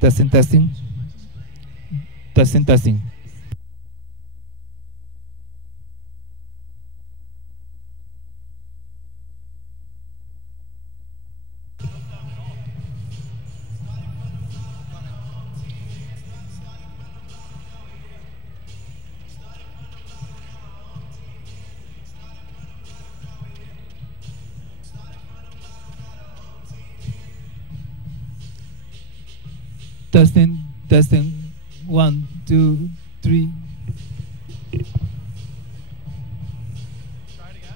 Testing, testing. Testing, testing. Testing, testing. 1, 2, 3. Try it again.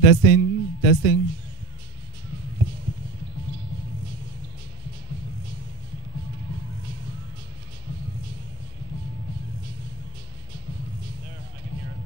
Testing, testing. There, I can hear it.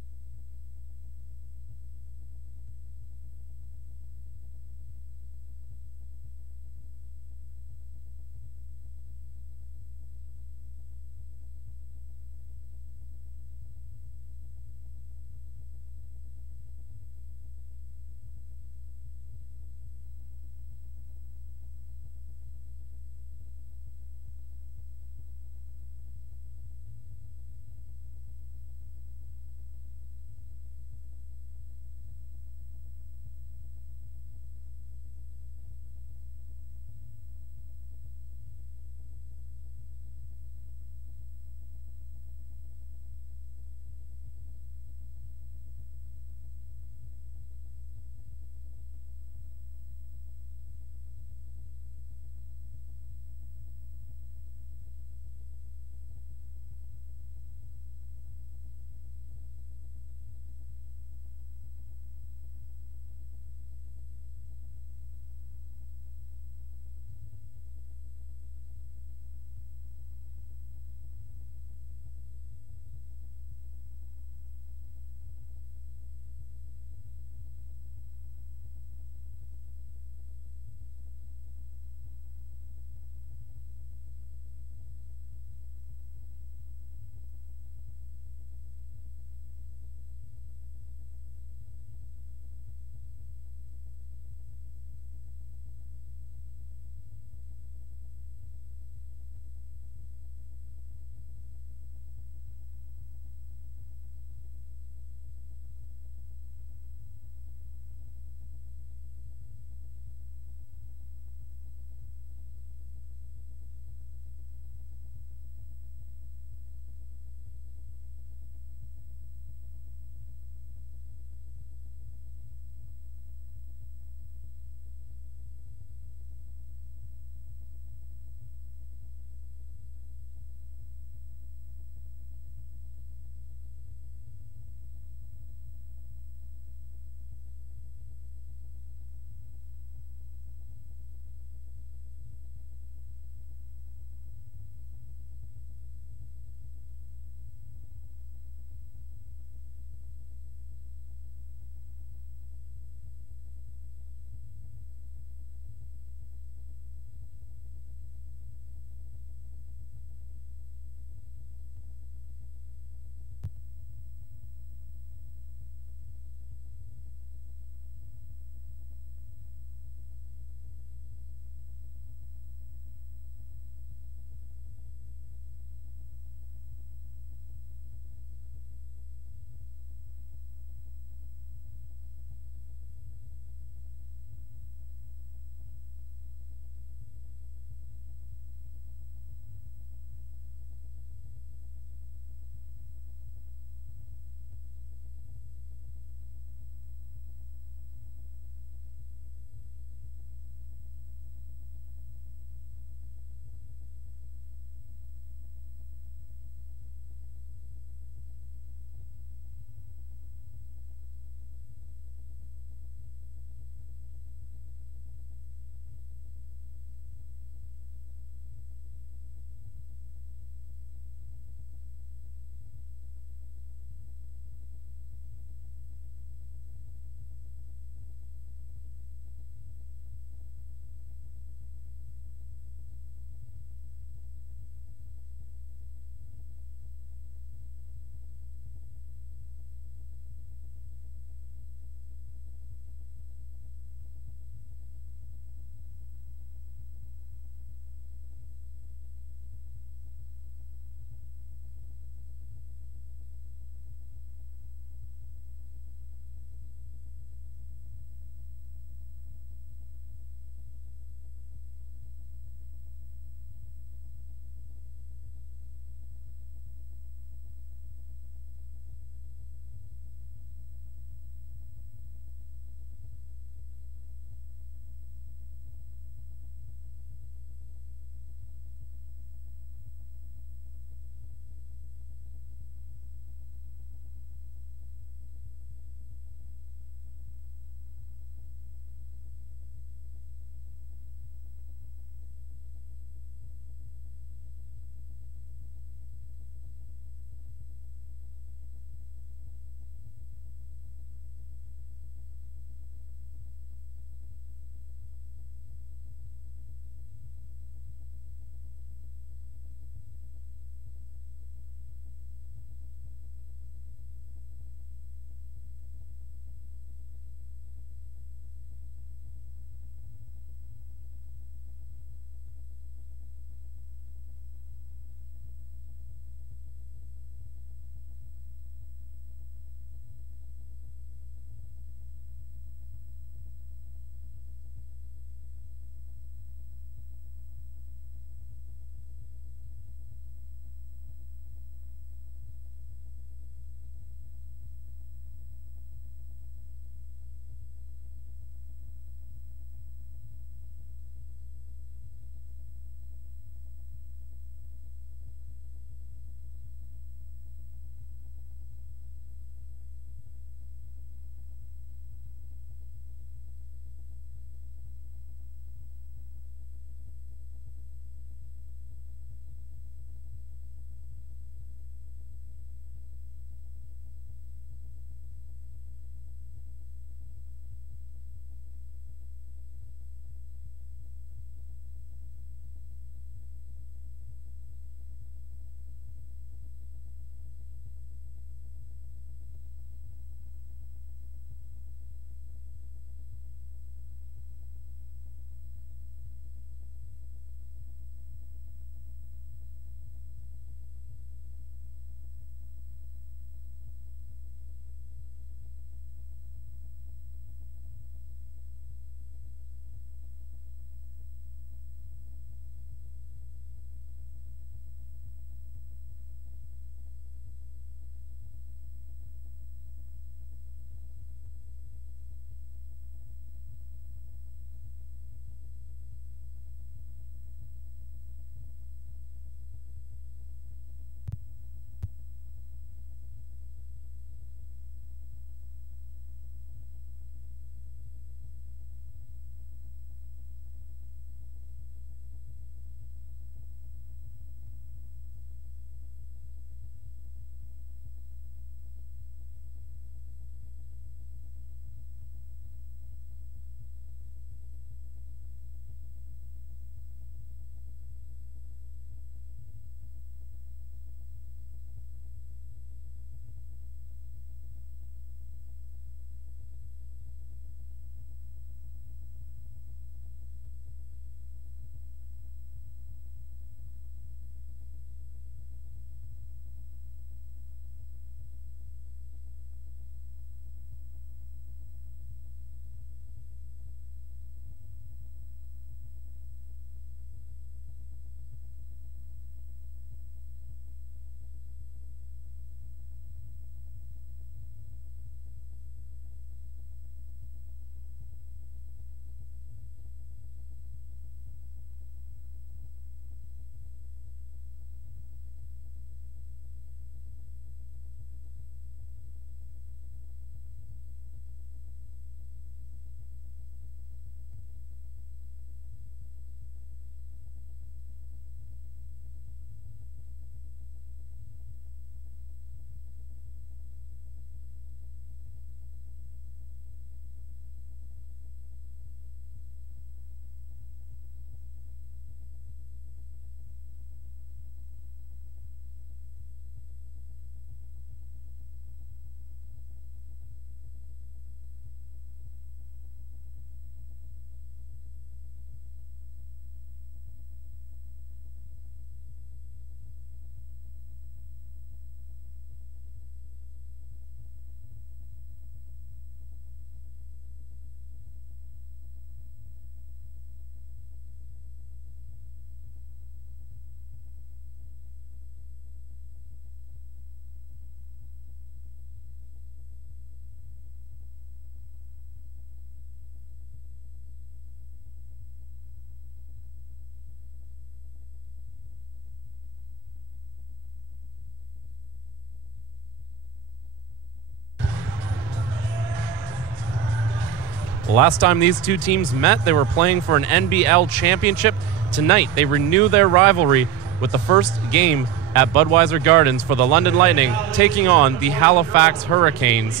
The last time these two teams met, they were playing for an NBL championship. Tonight, they renew their rivalry with the first game at Budweiser Gardens for the London Lightning, taking on the Halifax Hurricanes.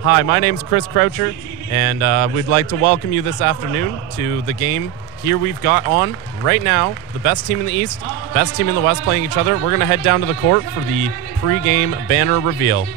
Hi, my name's Chris Croucher, and we'd like to welcome you this afternoon to the game. Here we've got on right now the best team in the East, best team in the West playing each other. We're going to head down to the court for the pre-game banner reveal.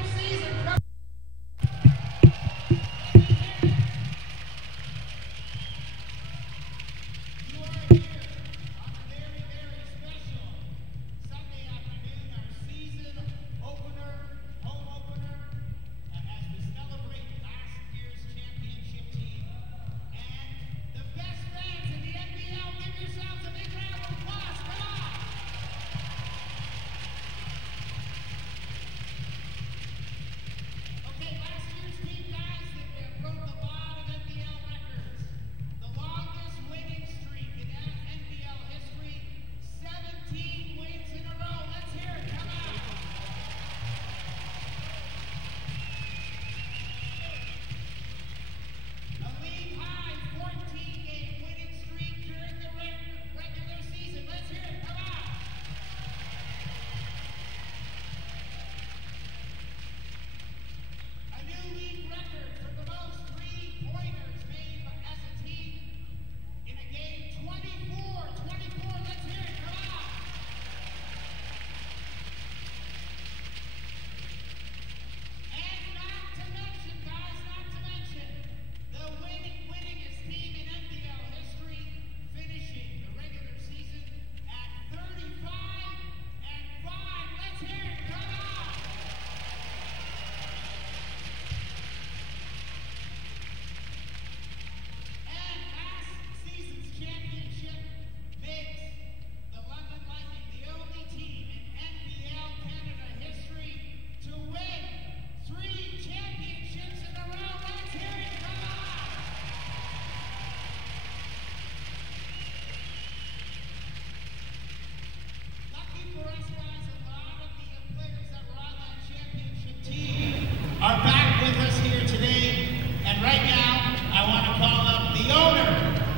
Are back with us here today, and right now I want to call up the owner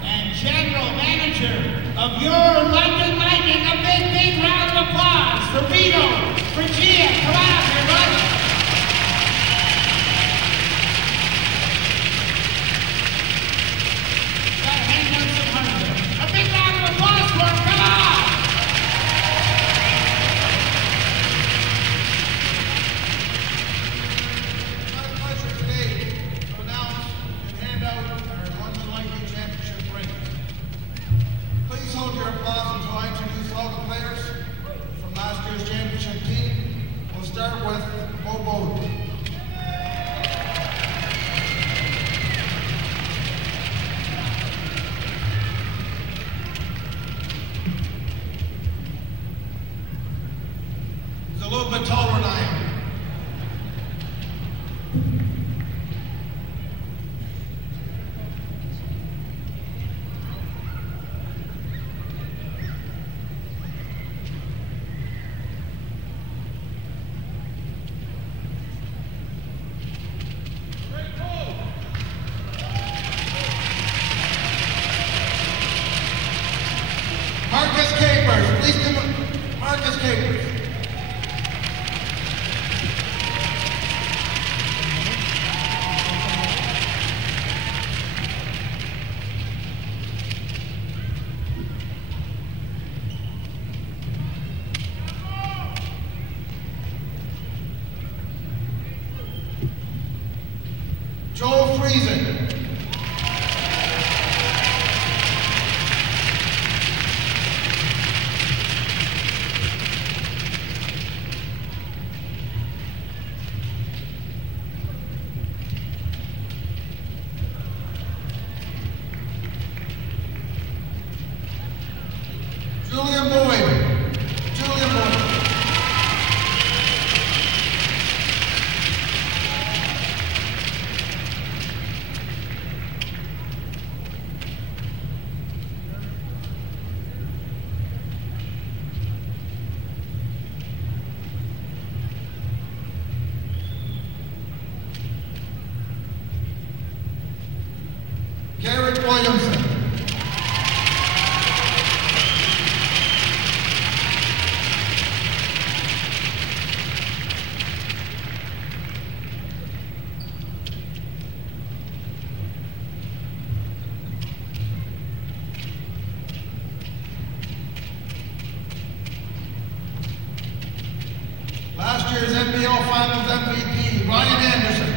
and general manager of your London Lightning. A big round of applause for Vito, for Gia. Come on, everybody. Gotta hang on some harder. A big round of applause for him. Come on. Start with Bobo. He's a little bit taller than I am. Marcus Capers. Joel Friesen. Julian Boyd. Julian Boyd. Garrett Williamson. Last year's NBL Finals MVP, Ryan Anderson.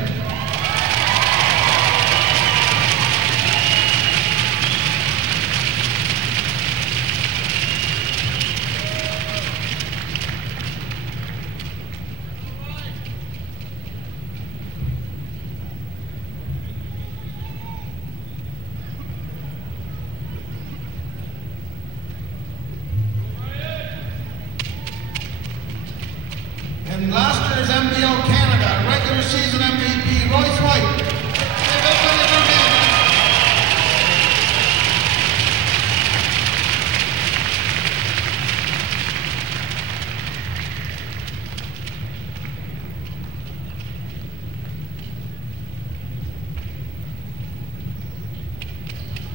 And last year's NBL Canada regular season MVP, Royce White.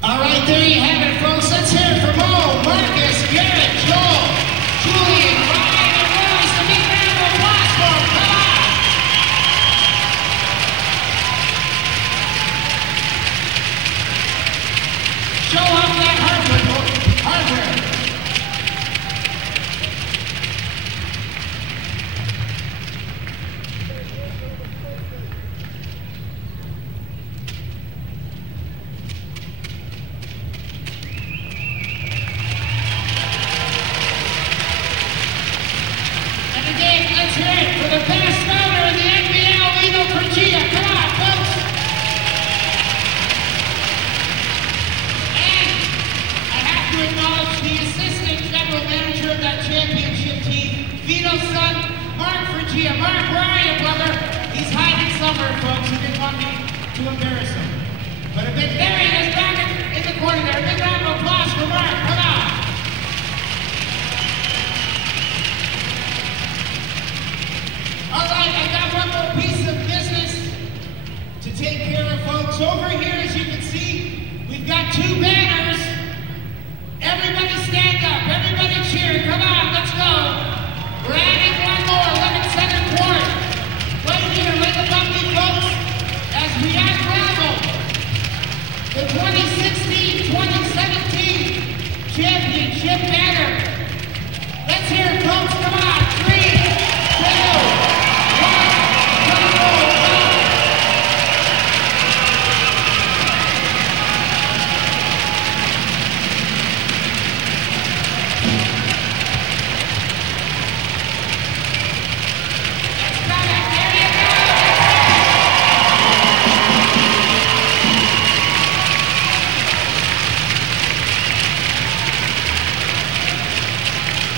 All right, there you have it, folks. Let's hear it from Mo, Marcus, Garrett, Joel, Julian, Ryan, and Royce. A big round of applause for them. Come on. Show off that hardware. And again, let's hear it for the best owner in the NBL, Lino Pregame. Come on, folks. And I have to acknowledge the assistant general manager of that championship team, Vito's son, Mark Pregame. Mark, where are you, brother? He's hiding somewhere, folks. He didn't want me to embarrass him. But a big, there he is, back in the corner there. A big round of applause for Mark. Come on. All right, I got one more piece of business to take care of, folks. Over here, as you can see, we've got two banners. Everybody stand up. Everybody cheer. Come on, let's go. We're adding one more, 11 center court. Right here, right above me, folks, as we unravel the 2016-2017 championship banner. Let's hear it, folks. Come on. 3, 2,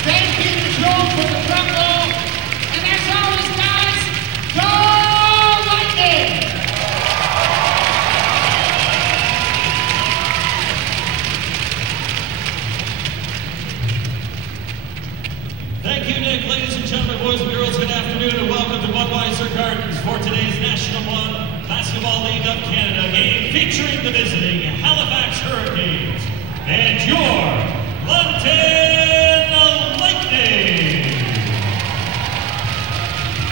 thank you, Joel, for the drum roll. And as always, guys, go Lightning! Thank you, Nick. Ladies and gentlemen, boys and girls, good afternoon and welcome to Budweiser Gardens for today's National Basketball League of Canada game featuring the visiting Halifax Hurricanes and your London Lightning.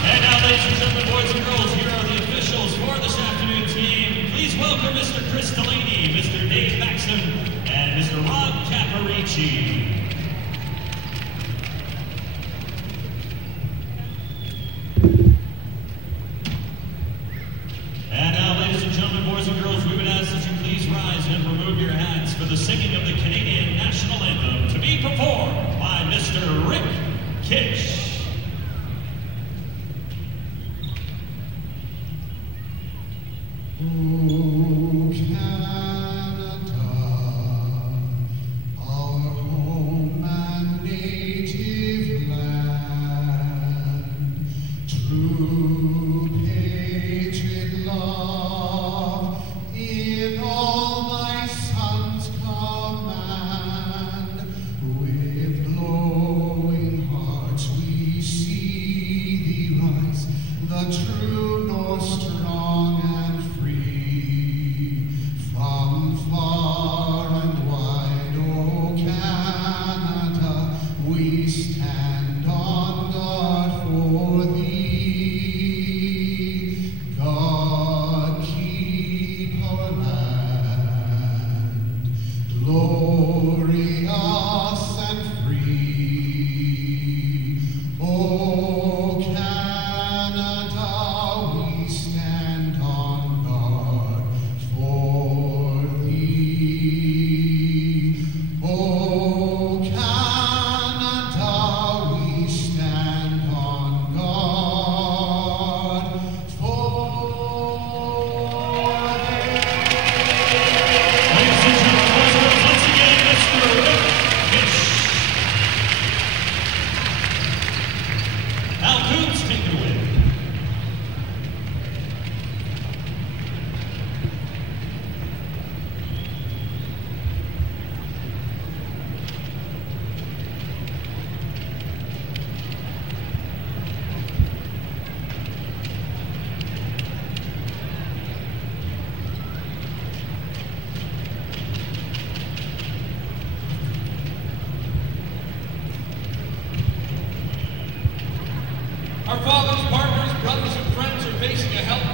And now, ladies and gentlemen, boys and girls, here are the officials for this afternoon's game. Please welcome Mr. Chris Delaney, Mr. Dave Maxson, and Mr. Rob Caparici. And now, ladies and gentlemen, boys and girls, we would ask that you please rise and remove your hats for the singing of the Canadian National Anthem to be performed by Mr. Rick Kitch. Oh, Canada, our home and native land, true patriot love in all thy sons command, with glowing hearts we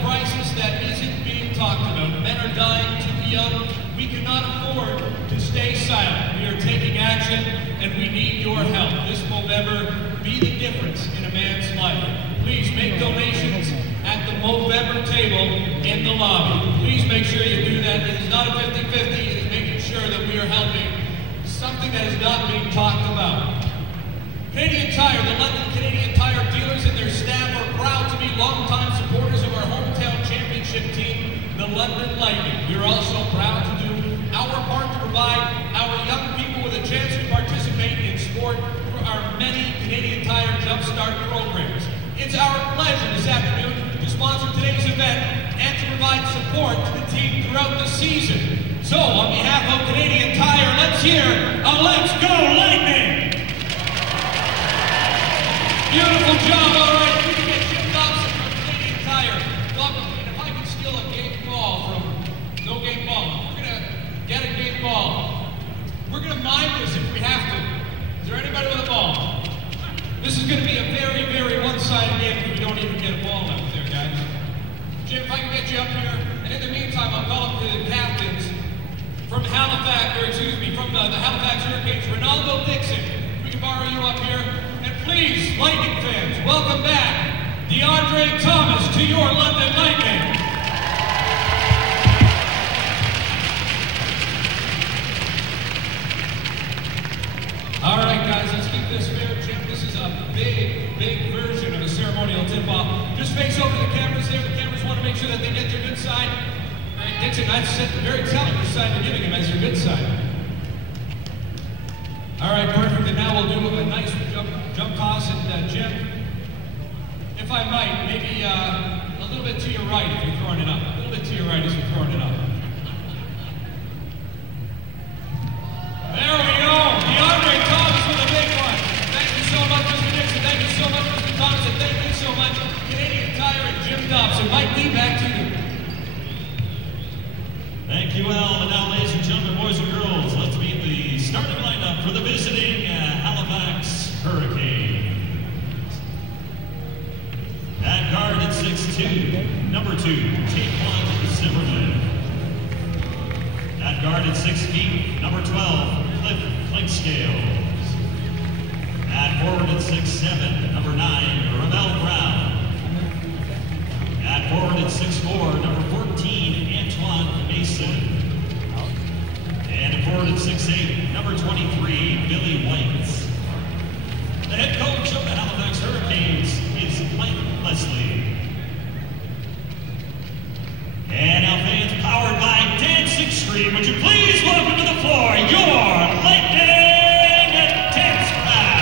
crisis that isn't being talked about. Men are dying too young. We cannot afford to stay silent. We are taking action, and we need your help. This will never be the difference in a man's life. Please make donations at the Movember table in the lobby. Please make sure you do that. It is not a 50-50. It is making sure that we are helping something that is not being talked about. Canadian Tire, the London Canadian Tire dealers and their staff are proud to be longtime supporters of our hometown championship team, the London Lightning. We are also proud to do our part to provide our young people with a chance to participate in sport through our many Canadian Tire Jumpstart programs. It's our pleasure this afternoon to sponsor today's event and to provide support to the team throughout the season. So, on behalf of Canadian Tire, let's hear a Let's Go Lightning! Beautiful job, all right. We can get Jim Dobson from Canadian Tire. And if I can steal a game ball from No Game Ball, we're going to get a game ball. We're going to mine this if we have to. Is there anybody with a ball? This is going to be a very, very one-sided game if we don't even get a ball out there, guys. Jim, if I can get you up here. And in the meantime, I'll call up the captains from Halifax, from the Halifax Hurricanes, Ronaldo Dixon. We can borrow you up here. And please, Lightning fans, welcome back DeAndre Thomas to your London Lightning. All right, guys, let's keep this fair, Jim. This is a big, big version of a ceremonial tip-off. Just face over the cameras there. The cameras want to make sure that they get their good side. All right, Dixon, that's very telling which side you're giving him as your good side. All right, perfect. And now we'll do a nice jump toss. And Jim, if I might, maybe a little bit to your right if you're throwing it up. A little bit to your right as you're throwing it up. There we go. DeAndre Thomas with a big one. Thank you so much, Mr. Dixon. Thank you so much, Mr. Thomas. And thank you so much, Canadian Tire and Jim Dobson. Mike D, back to you. Thank you, Al. And now, ladies and gentlemen, boys and girls, let's meet the starting lineup for the visiting Halifax Hurricanes. At guard at 6'2", number 2, Taquan Zimmerman. At guard at 6 feet, number 12, Cliff Clinkscales. At forward at 6'7", number 9, Ramel Brown. At forward at 6'4", number 14, Antoine Mason. And at forward at 6'8", number 23, Billy White. The head coach of the Halifax Hurricanes is Mike Leslie. And now fans, powered by Dancing Stream, would you please welcome to the floor your Lightning Dance Class.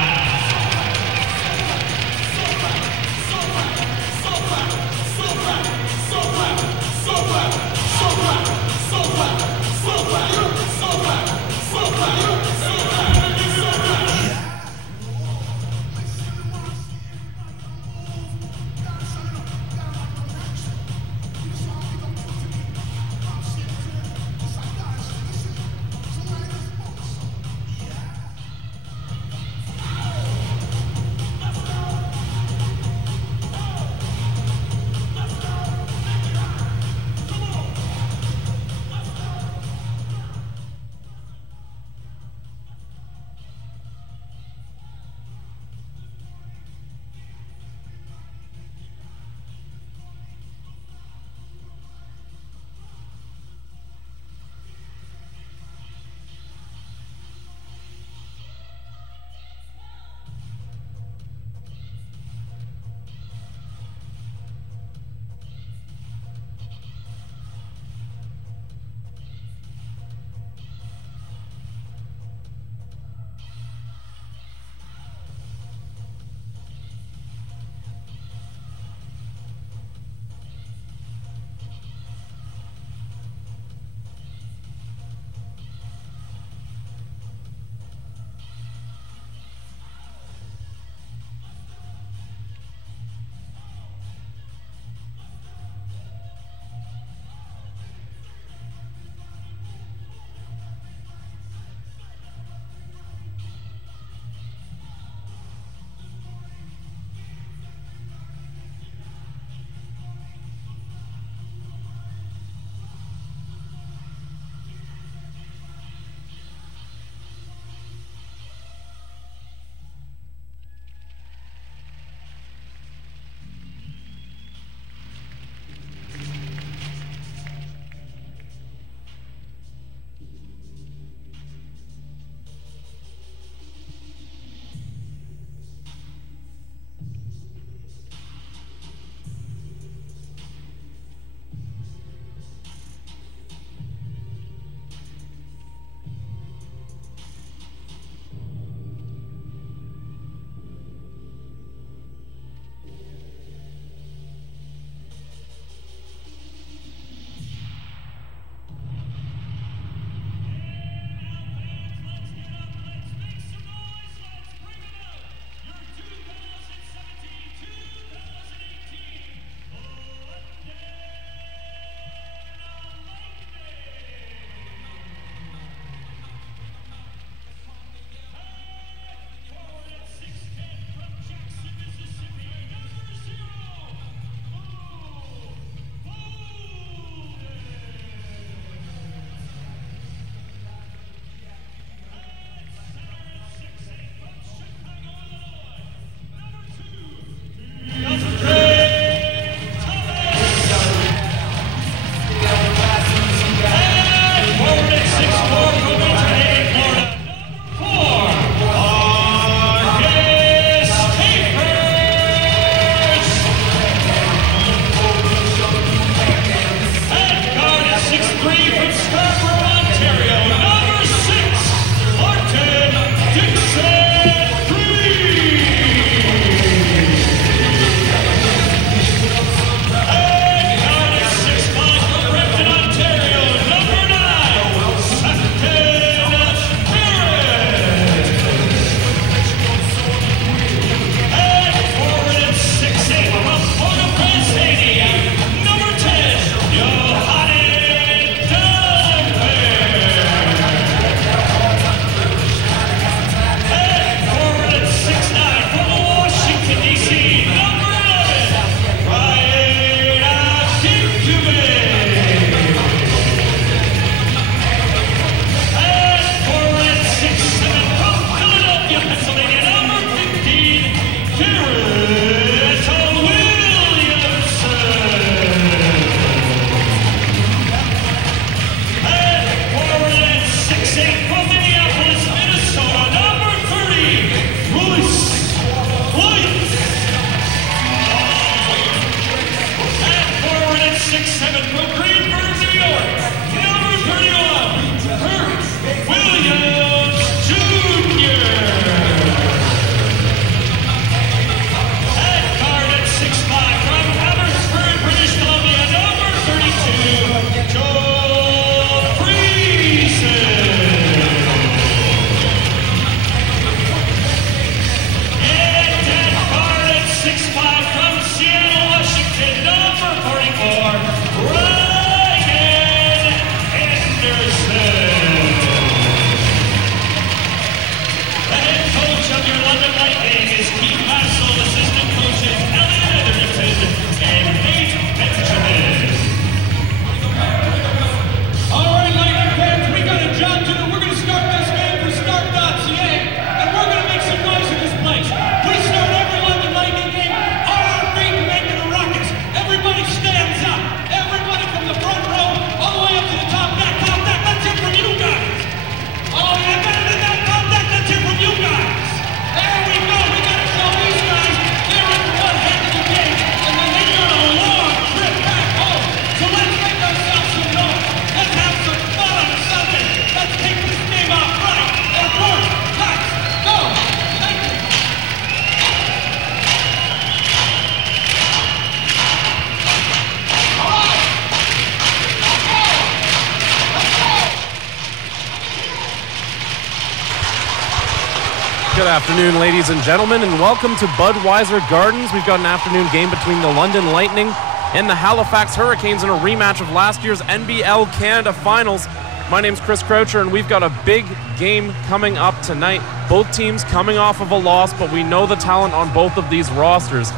Good afternoon, ladies and gentlemen, and welcome to Budweiser Gardens. We've got an afternoon game between the London Lightning and the Halifax Hurricanes in a rematch of last year's NBL Canada Finals. My name's Chris Croucher, and we've got a big game coming up tonight. Both teams coming off of a loss, but we know the talent on both of these rosters.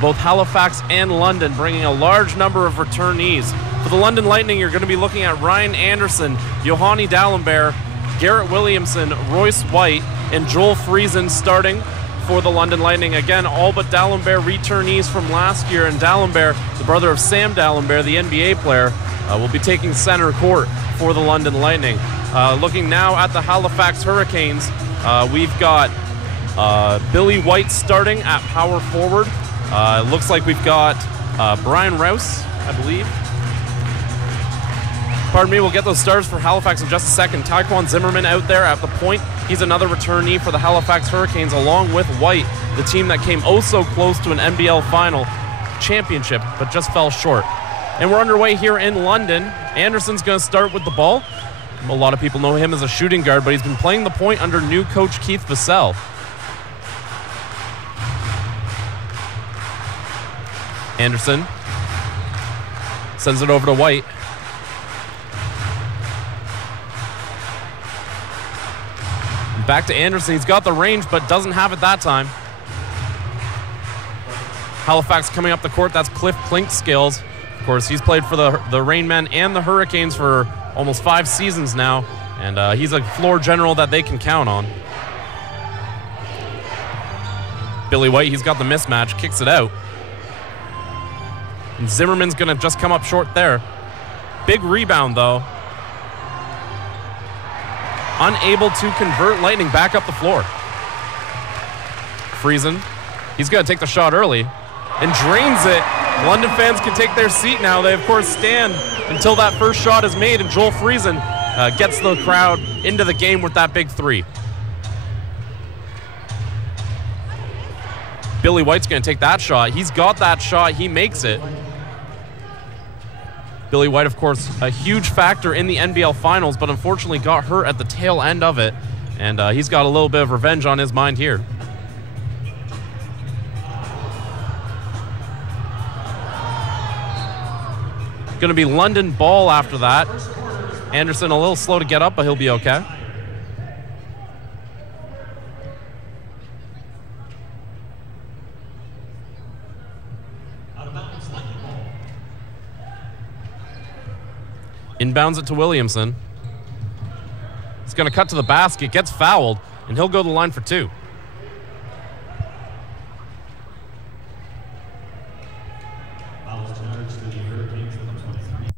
Both Halifax and London bringing a large number of returnees. For the London Lightning, you're going to be looking at Ryan Anderson, Johanni D'Alembert, Garrett Williamson, Royce White, and Joel Friesen starting for the London Lightning. Again, all but D'Alembert returnees from last year, and D'Alembert, the brother of Sam D'Alembert, the NBA player, will be taking center court for the London Lightning. Looking now at the Halifax Hurricanes, we've got Billy White starting at power forward. It looks like we've got Brian Rouse, I believe. Pardon me, we'll get those stars for Halifax in just a second. Taekwon Zimmerman out there at the point. He's another returnee for the Halifax Hurricanes, along with White, the team that came oh so close to an NBL final championship, but just fell short. And we're underway here in London. Anderson's going to start with the ball. A lot of people know him as a shooting guard, but he's been playing the point under new coach Keith Vassell. Anderson sends it over to White. Back to Anderson. He's got the range, but doesn't have it that time. Halifax coming up the court. That's Cliff Clinkscales. Of course, he's played for the Rainmen and the Hurricanes for almost 5 seasons now, and he's a floor general that they can count on. Billy White, he's got the mismatch, kicks it out. And Zimmerman's going to just come up short there. Big rebound, though. Unable to convert. Lightning back up the floor. Friesen, he's going to take the shot early and drains it. London fans can take their seat now. They, of course, stand until that first shot is made, and Joel Friesen gets the crowd into the game with that big three. Billy White's going to take that shot. He's got that shot. He makes it. Billy White, of course, a huge factor in the NBL Finals, but unfortunately got hurt at the tail end of it, and he's got a little bit of revenge on his mind here. Going to be London ball after that. Anderson a little slow to get up, but he'll be okay. Inbounds it to Williamson. He's going to cut to the basket, gets fouled, and he'll go to the line for 2. Fouls charged to the Hurricanes at 23.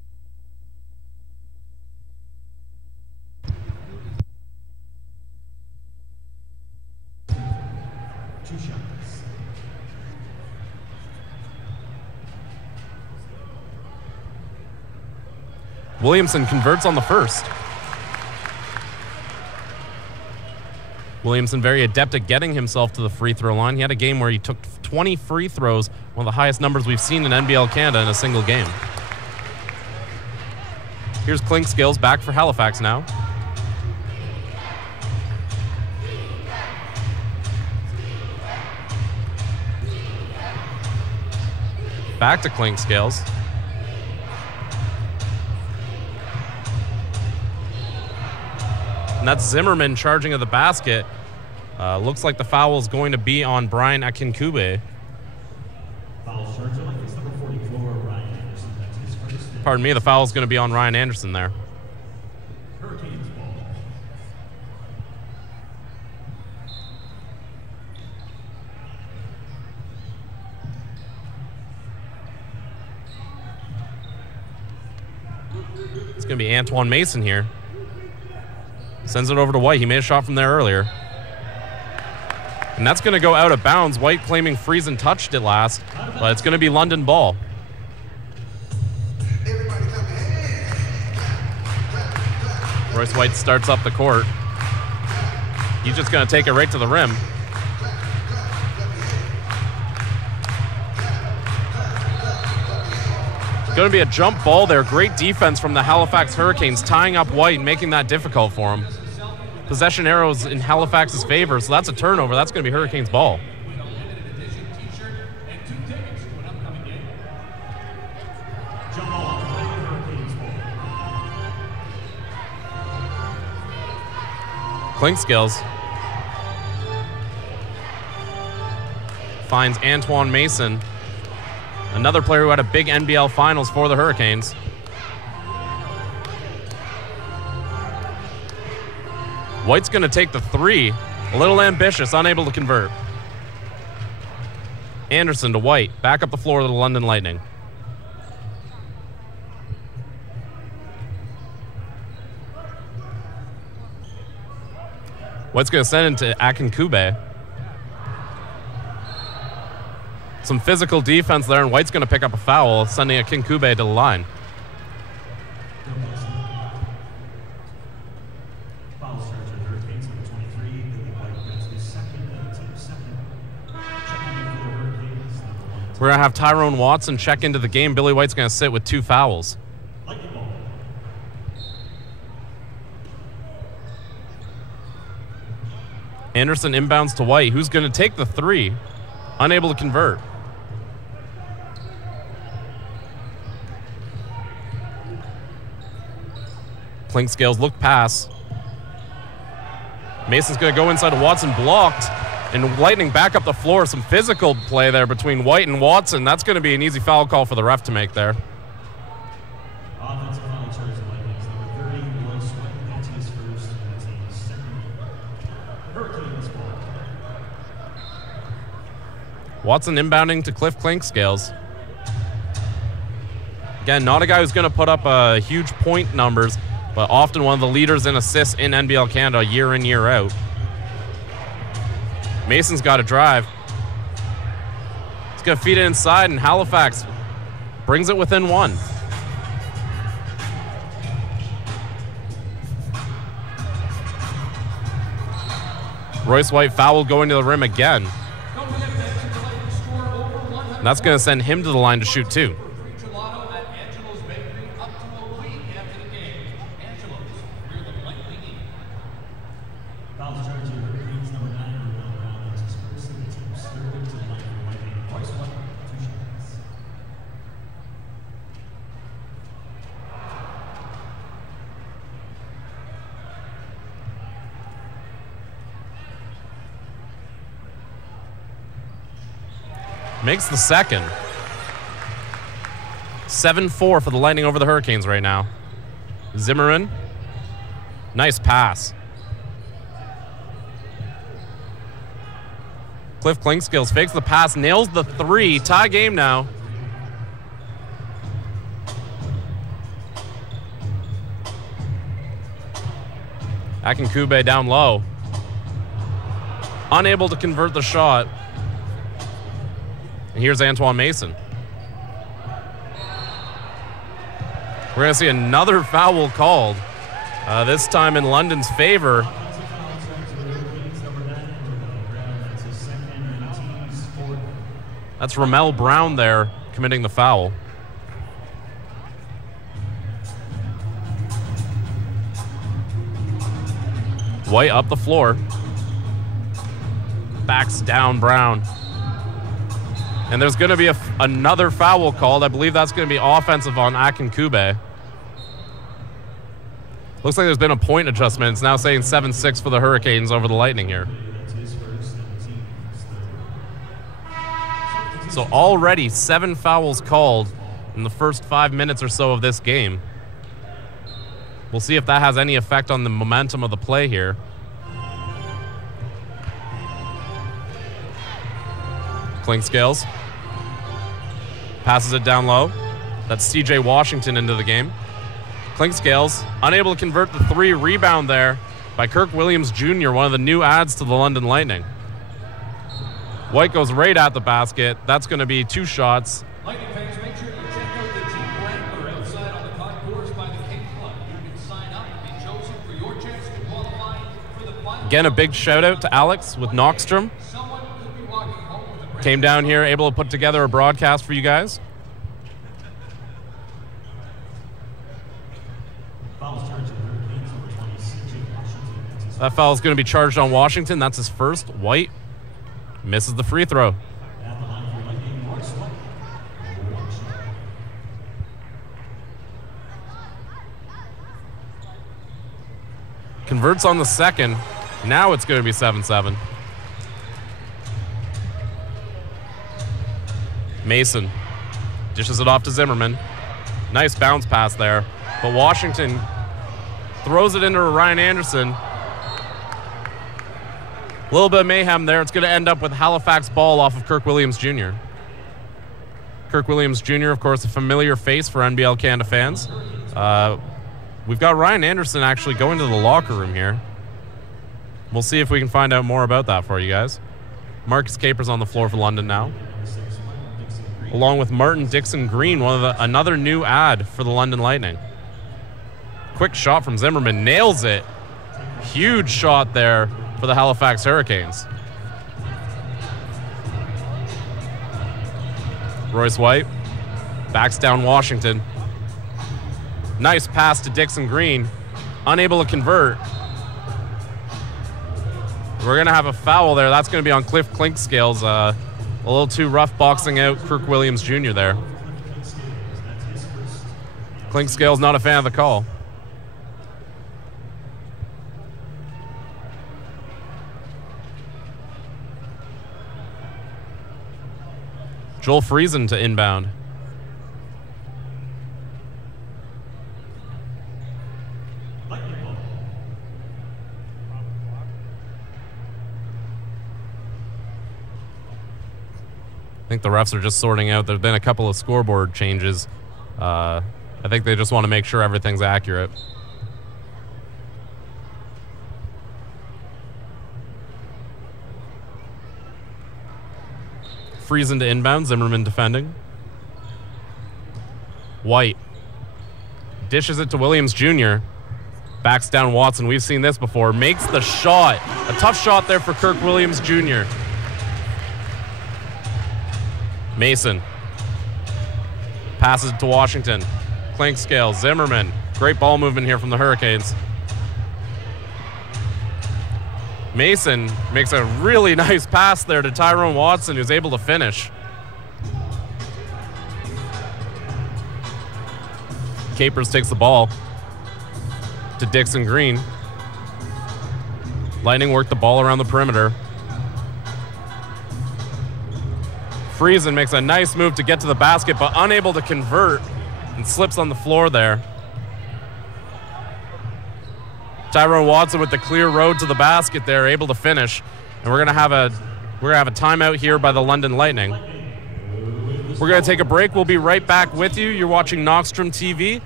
Two shots. Williamson converts on the first. Williamson very adept at getting himself to the free throw line. He had a game where he took 20 free throws, one of the highest numbers we've seen in NBL Canada in a single game. Here's Clinkscales back for Halifax now. Back to Clinkscales. And that's Zimmerman charging at the basket. Looks like the foul is going to be on Brian Akinkube. Foul charged on number 44, Ryan Anderson. That's his first. Pardon me, the foul is going to be on Ryan Anderson there. Hurricanes ball. It's going to be Antoine Mason here. Sends it over to White. He made a shot from there earlier. And that's going to go out of bounds. White claiming Friesen touched it last, but it's going to be London ball. Royce White starts up the court. He's just going to take it right to the rim. Going to be a jump ball there. Great defense from the Halifax Hurricanes, tying up White and making that difficult for him. possession arrows in Halifax's favor, so that's a turnover. That's going to be Hurricanes ball. Clinkscales finds Antoine Mason, another player who had a big NBL finals for the Hurricanes. White's going to take the three. A little ambitious, unable to convert. Anderson to White, back up the floor of the London Lightning. White's going to send it to Akinkube. Some physical defense there, and White's going to pick up a foul, sending Akinkube to the line. We're going to have Tyrone Watson check into the game. Billy White's going to sit with 2 fouls. Anderson inbounds to White, who's going to take the three. Unable to convert. Clinkscales look pass. Mason's going to go inside of Watson, blocked. And Lightning back up the floor. Some physical play there between White and Watson. That's going to be an easy foul call for the ref to make there. Offensive foul charge of Lightning's number 30, Royce White. That's his first, and that's his second. Hurricanes ball. Watson inbounding to Cliff Clinkscales. Again, not a guy who's going to put up huge point numbers, but often one of the leaders in assists in NBL Canada year in, year out. Mason's got to drive. He's going to feed it inside, and Halifax brings it within 1. Royce White foul going to the rim again. And that's going to send him to the line to shoot 2. Makes the second. 7-4 for the Lightning over the Hurricanes right now. Zimmerman. Nice pass. Cliff Clinkscales fakes the pass, nails the 3. Tie game now. Akinkube down low. Unable to convert the shot. And here's Antoine Mason. We're going to see another foul called, this time in London's favor. That's Ramel Brown there committing the foul. White up the floor. Backs down Brown. And there's going to be another foul called. I believe that's going to be offensive on Akinkube. Looks like there's been a point adjustment. It's now saying 7-6 for the Hurricanes over the Lightning here. So already 7 fouls called in the first 5 minutes or so of this game. We'll see if that has any effect on the momentum of the play here. Clinkscales passes it down low. That's CJ Washington into the game. Clinkscales unable to convert the 3. Rebound there by Kirk Williams Jr., one of the new adds to the London Lightning. White goes right at the basket. That's going to be 2 shots. Lightning fans, make sure you check out the team wrangler outside on the concourse by the King Club. You can sign up and be chosen for your chance to qualify for the final. Again, a big shout out to Alex with Knockstrom. Someone could be walking home with a Came down here, able to put together a broadcast for you guys. Fouls charged to the Hurricanes, number 26, Washington. That's his That foul is going to be charged on Washington. That's his first. White misses the free throw. Converts on the second. Now it's going to be 7-7. Mason dishes it off to Zimmerman. Nice bounce pass there. But Washington throws it into Ryan Anderson. A little bit of mayhem there. It's going to end up with Halifax ball off of Kirk Williams Jr. Kirk Williams Jr., of course, a familiar face for NBL Canada fans. We've got Ryan Anderson actually going to the locker room here. We'll see if we can find out more about that for you guys. Marcus Capers on the floor for London now, along with Martin Dixon Green, another new ad for the London Lightning. Quick shot from Zimmerman, nails it. Huge shot there for the Halifax Hurricanes. Royce White backs down Washington. Nice pass to Dixon Green, unable to convert. We're going to have a foul there. That's going to be on Cliff Clinkscales. A little too rough boxing out Kirk Williams Jr. there. Clinkscales not a fan of the call. Joel Friesen to inbound. I think the refs are just sorting out. There have been a couple of scoreboard changes. I think they just want to make sure everything's accurate. Friesen to inbound, Zimmerman defending. White dishes it to Williams Jr. Backs down Watson. We've seen this before. Makes the shot. A tough shot there for Kirk Williams Jr. Mason passes it to Washington. Clinkscale, Zimmerman. Great ball movement here from the Hurricanes. Mason makes a really nice pass there to Tyrone Watson, who's able to finish. Capers takes the ball to Dixon Green. Lightning work the ball around the perimeter. Friesen makes a nice move to get to the basket, but unable to convert and slips on the floor there. Tyrone Watson with the clear road to the basket there, able to finish. And we're gonna have a timeout here by the London Lightning. We're gonna take a break. We'll be right back with you. You're watching Knockstrom TV,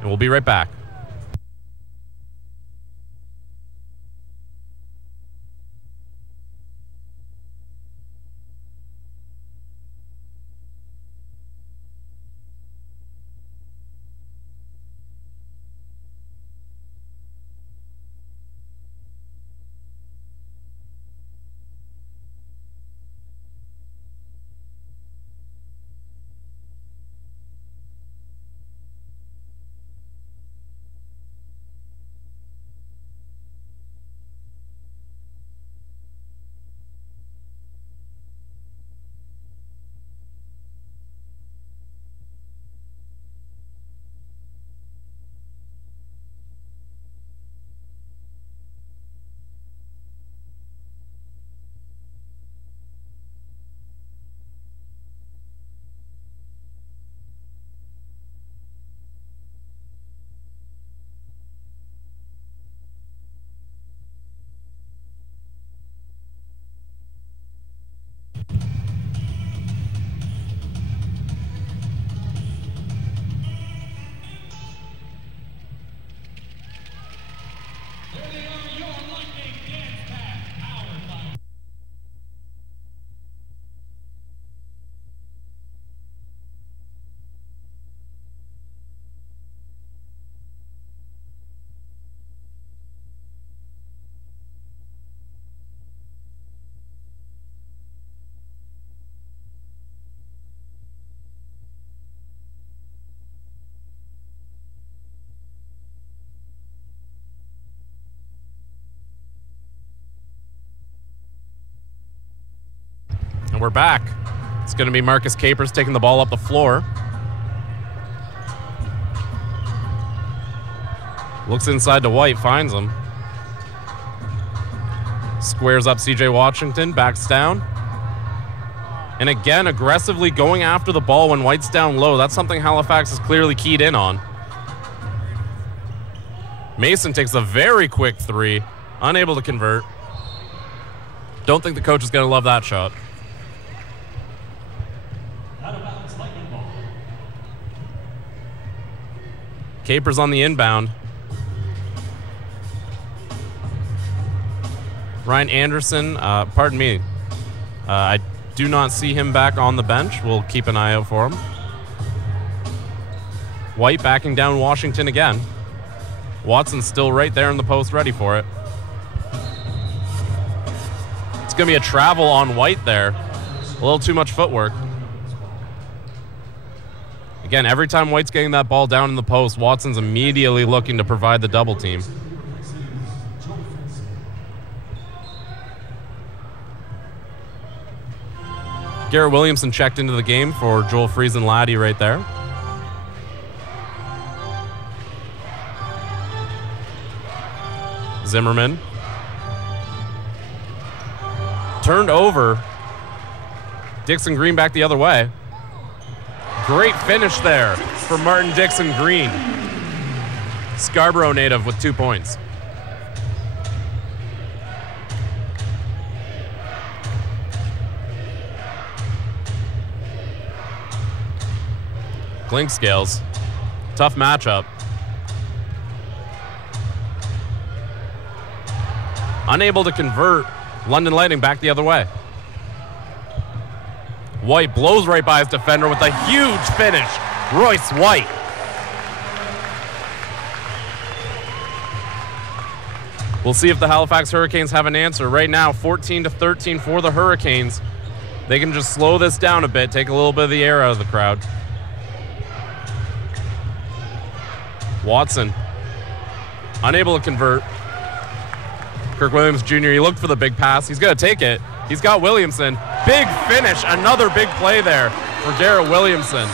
and we'll be right back. And we're back. It's going to be Marcus Capers taking the ball up the floor. Looks inside to White, finds him. Squares up CJ Washington, backs down. And again, aggressively going after the ball when White's down low. That's something Halifax is clearly keyed in on. Mason takes a very quick three, unable to convert. Don't think the coach is going to love that shot. Capers on the inbound. Ryan Anderson, pardon me. I do not see him back on the bench. We'll keep an eye out for him. White backing down Washington again. Watson's still right there in the post, ready for it. It's going to be a travel on White there. A little too much footwork. Again, every time White's getting that ball down in the post, Watson's immediately looking to provide the double team. Garrett Williamson checked into the game for Joel Friesen-Laddie right there. Zimmerman. Turned over. Dixon Green back the other way. Great finish there for Martin Dixon Green. Scarborough native with 2 points. Clinkscales. Tough matchup. Unable to convert. London Lightning back the other way. White blows right by his defender with a huge finish. Royce White. We'll see if the Halifax Hurricanes have an answer. Right now, 14-13 for the Hurricanes. They can just slow this down a bit, take a little bit of the air out of the crowd. Watson, unable to convert. Kirk Williams Jr., he looked for the big pass. He's going to take it. He's got Williamson. Big finish, another big play there for Garrett Williamson.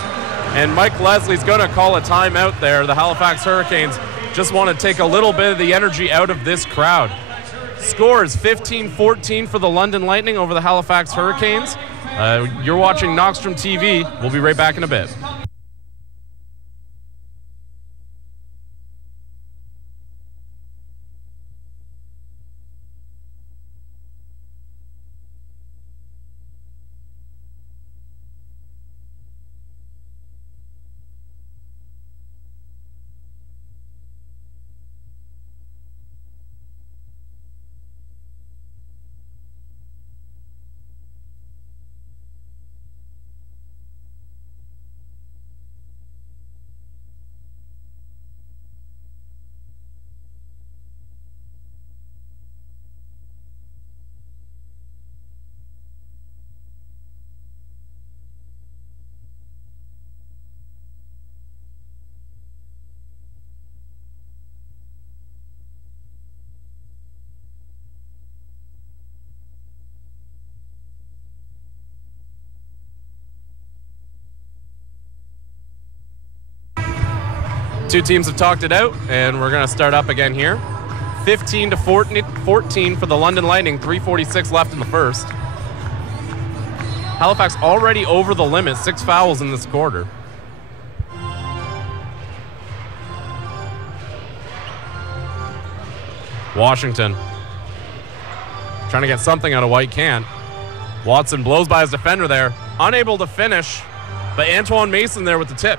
And Mike Leslie's going to call a timeout there. The Halifax Hurricanes just want to take a little bit of the energy out of this crowd. Score is 15-14 for the London Lightning over the Halifax Hurricanes. You're watching Knockstrom TV. We'll be right back in a bit. Two teams have talked it out, and we're going to start up again here. 15-14 for the London Lightning, 3:46 left in the first. Halifax already over the limit, 6 fouls in this quarter. Washington trying to get something out of White, can't. Watson blows by his defender there, unable to finish, but Antoine Mason there with the tip.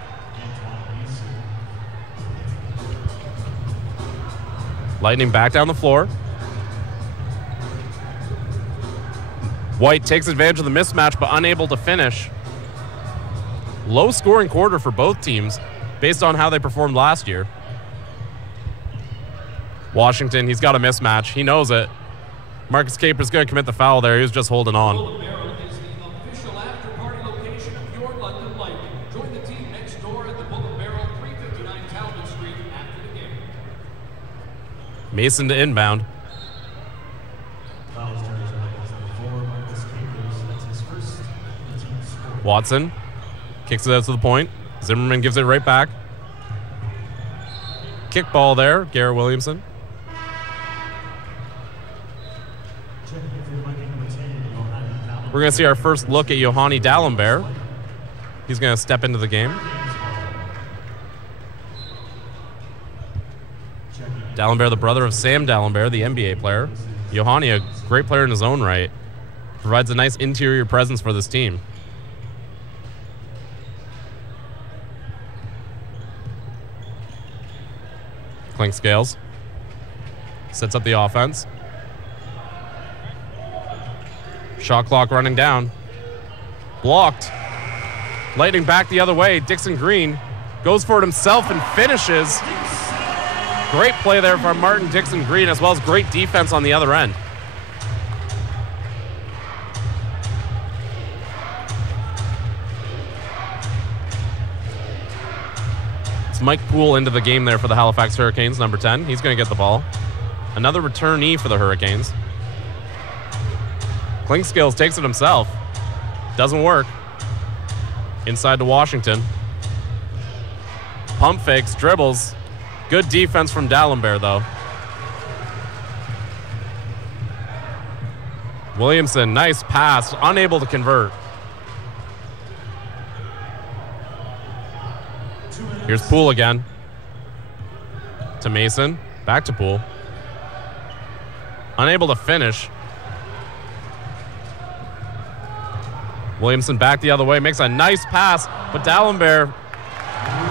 Lightning back down the floor. White takes advantage of the mismatch, but unable to finish. Low scoring quarter for both teams based on how they performed last year. Washington, he's got a mismatch. He knows it. Marcus Capers going to commit the foul there. He was just holding on. Mason to inbound. Fouls turns are like number 4, Marcus Capers. That's his first Watson kicks it out to the point. Zimmerman gives it right back. Kick ball there, Garrett Williamson. We're going to see our first look at Yohani D'Alembert. He's going to step into the game. D'Alembert, the brother of Sam D'Alembert, the NBA player. Yohani, a great player in his own right. Provides a nice interior presence for this team. Clink Scales sets up the offense. Shot clock running down. Blocked. Lightning back the other way. Dixon Green goes for it himself and finishes. Great play there from Martin Dixon Green, as well as great defense on the other end. It's Mike Poole into the game there for the Halifax Hurricanes, number 10. He's going to get the ball. Another returnee for the Hurricanes. Clinkscales takes it himself. Doesn't work. Inside to Washington. Pump fakes, dribbles. Good defense from D'Alembert, though. Williamson, nice pass, unable to convert. Here's Poole again. To Mason, back to Poole. Unable to finish. Williamson back the other way, makes a nice pass, but D'Alembert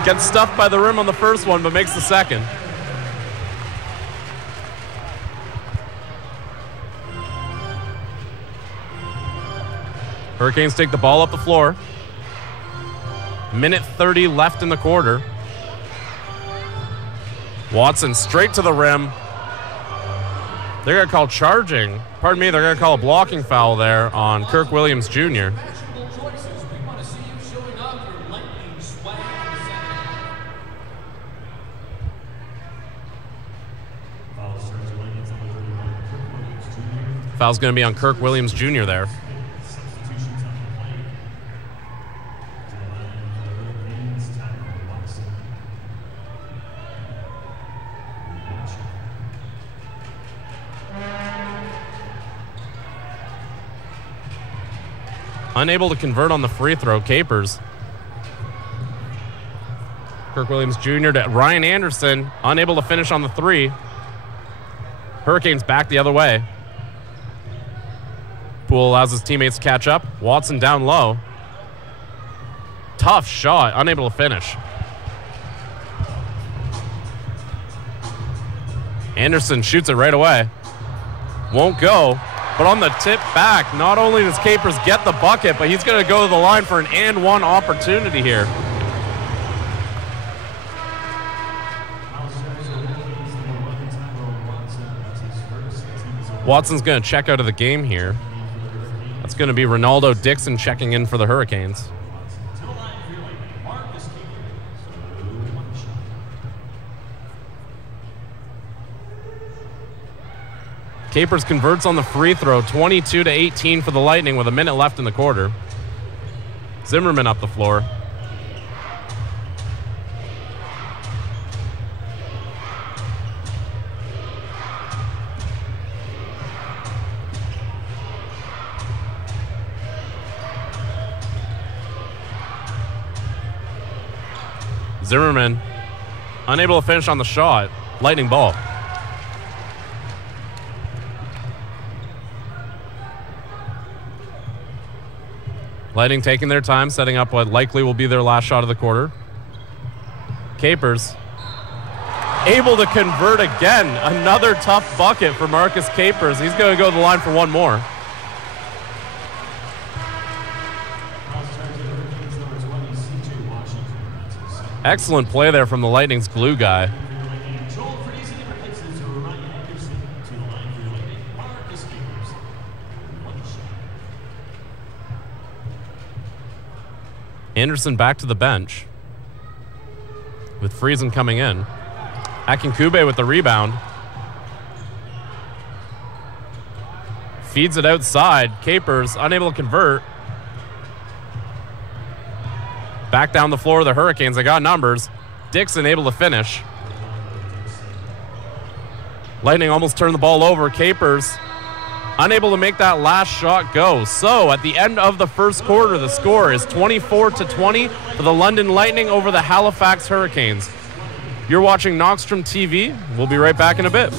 gets stuffed by the rim on the first one, but makes the second. Hurricanes take the ball up the floor. Minute 30 left in the quarter. Watson straight to the rim. They're going to call charging. Pardon me, they're going to call a blocking foul there on Kirk Williams Jr. Foul's going to be on Kirk Williams Jr. there. Unable to convert on the free throw, Capers. Kirk Williams Jr. to Ryan Anderson, unable to finish on the three. Hurricanes back the other way. Poole allows his teammates to catch up. Watson down low. Tough shot, unable to finish. Anderson shoots it right away. Won't go, but on the tip back, not only does Capers get the bucket, but he's going to go to the line for an and one opportunity here. Watson's going to check out of the game here. That's going to be Ronaldo Dixon checking in for the Hurricanes. Capers converts on the free throw, 22-18 for the Lightning with a minute left in the quarter. Zimmerman up the floor. Zimmerman unable to finish on the shot. Lightning ball. Lightning taking their time, setting up what likely will be their last shot of the quarter. Capers able to convert again. Another tough bucket for Marcus Capers. He's going to go to the line for one more. Excellent play there from the Lightning's glue guy. Anderson back to the bench with Friesen coming in. Akinkube with the rebound. Feeds it outside. Capers unable to convert. Back down the floor, the Hurricanes, they got numbers. Dixon able to finish. Lightning almost turned the ball over. Capers unable to make that last shot go. So at the end of the first quarter, the score is 24-20 for the London Lightning over the Halifax Hurricanes. You're watching Knockstrom TV. We'll be right back in a bit.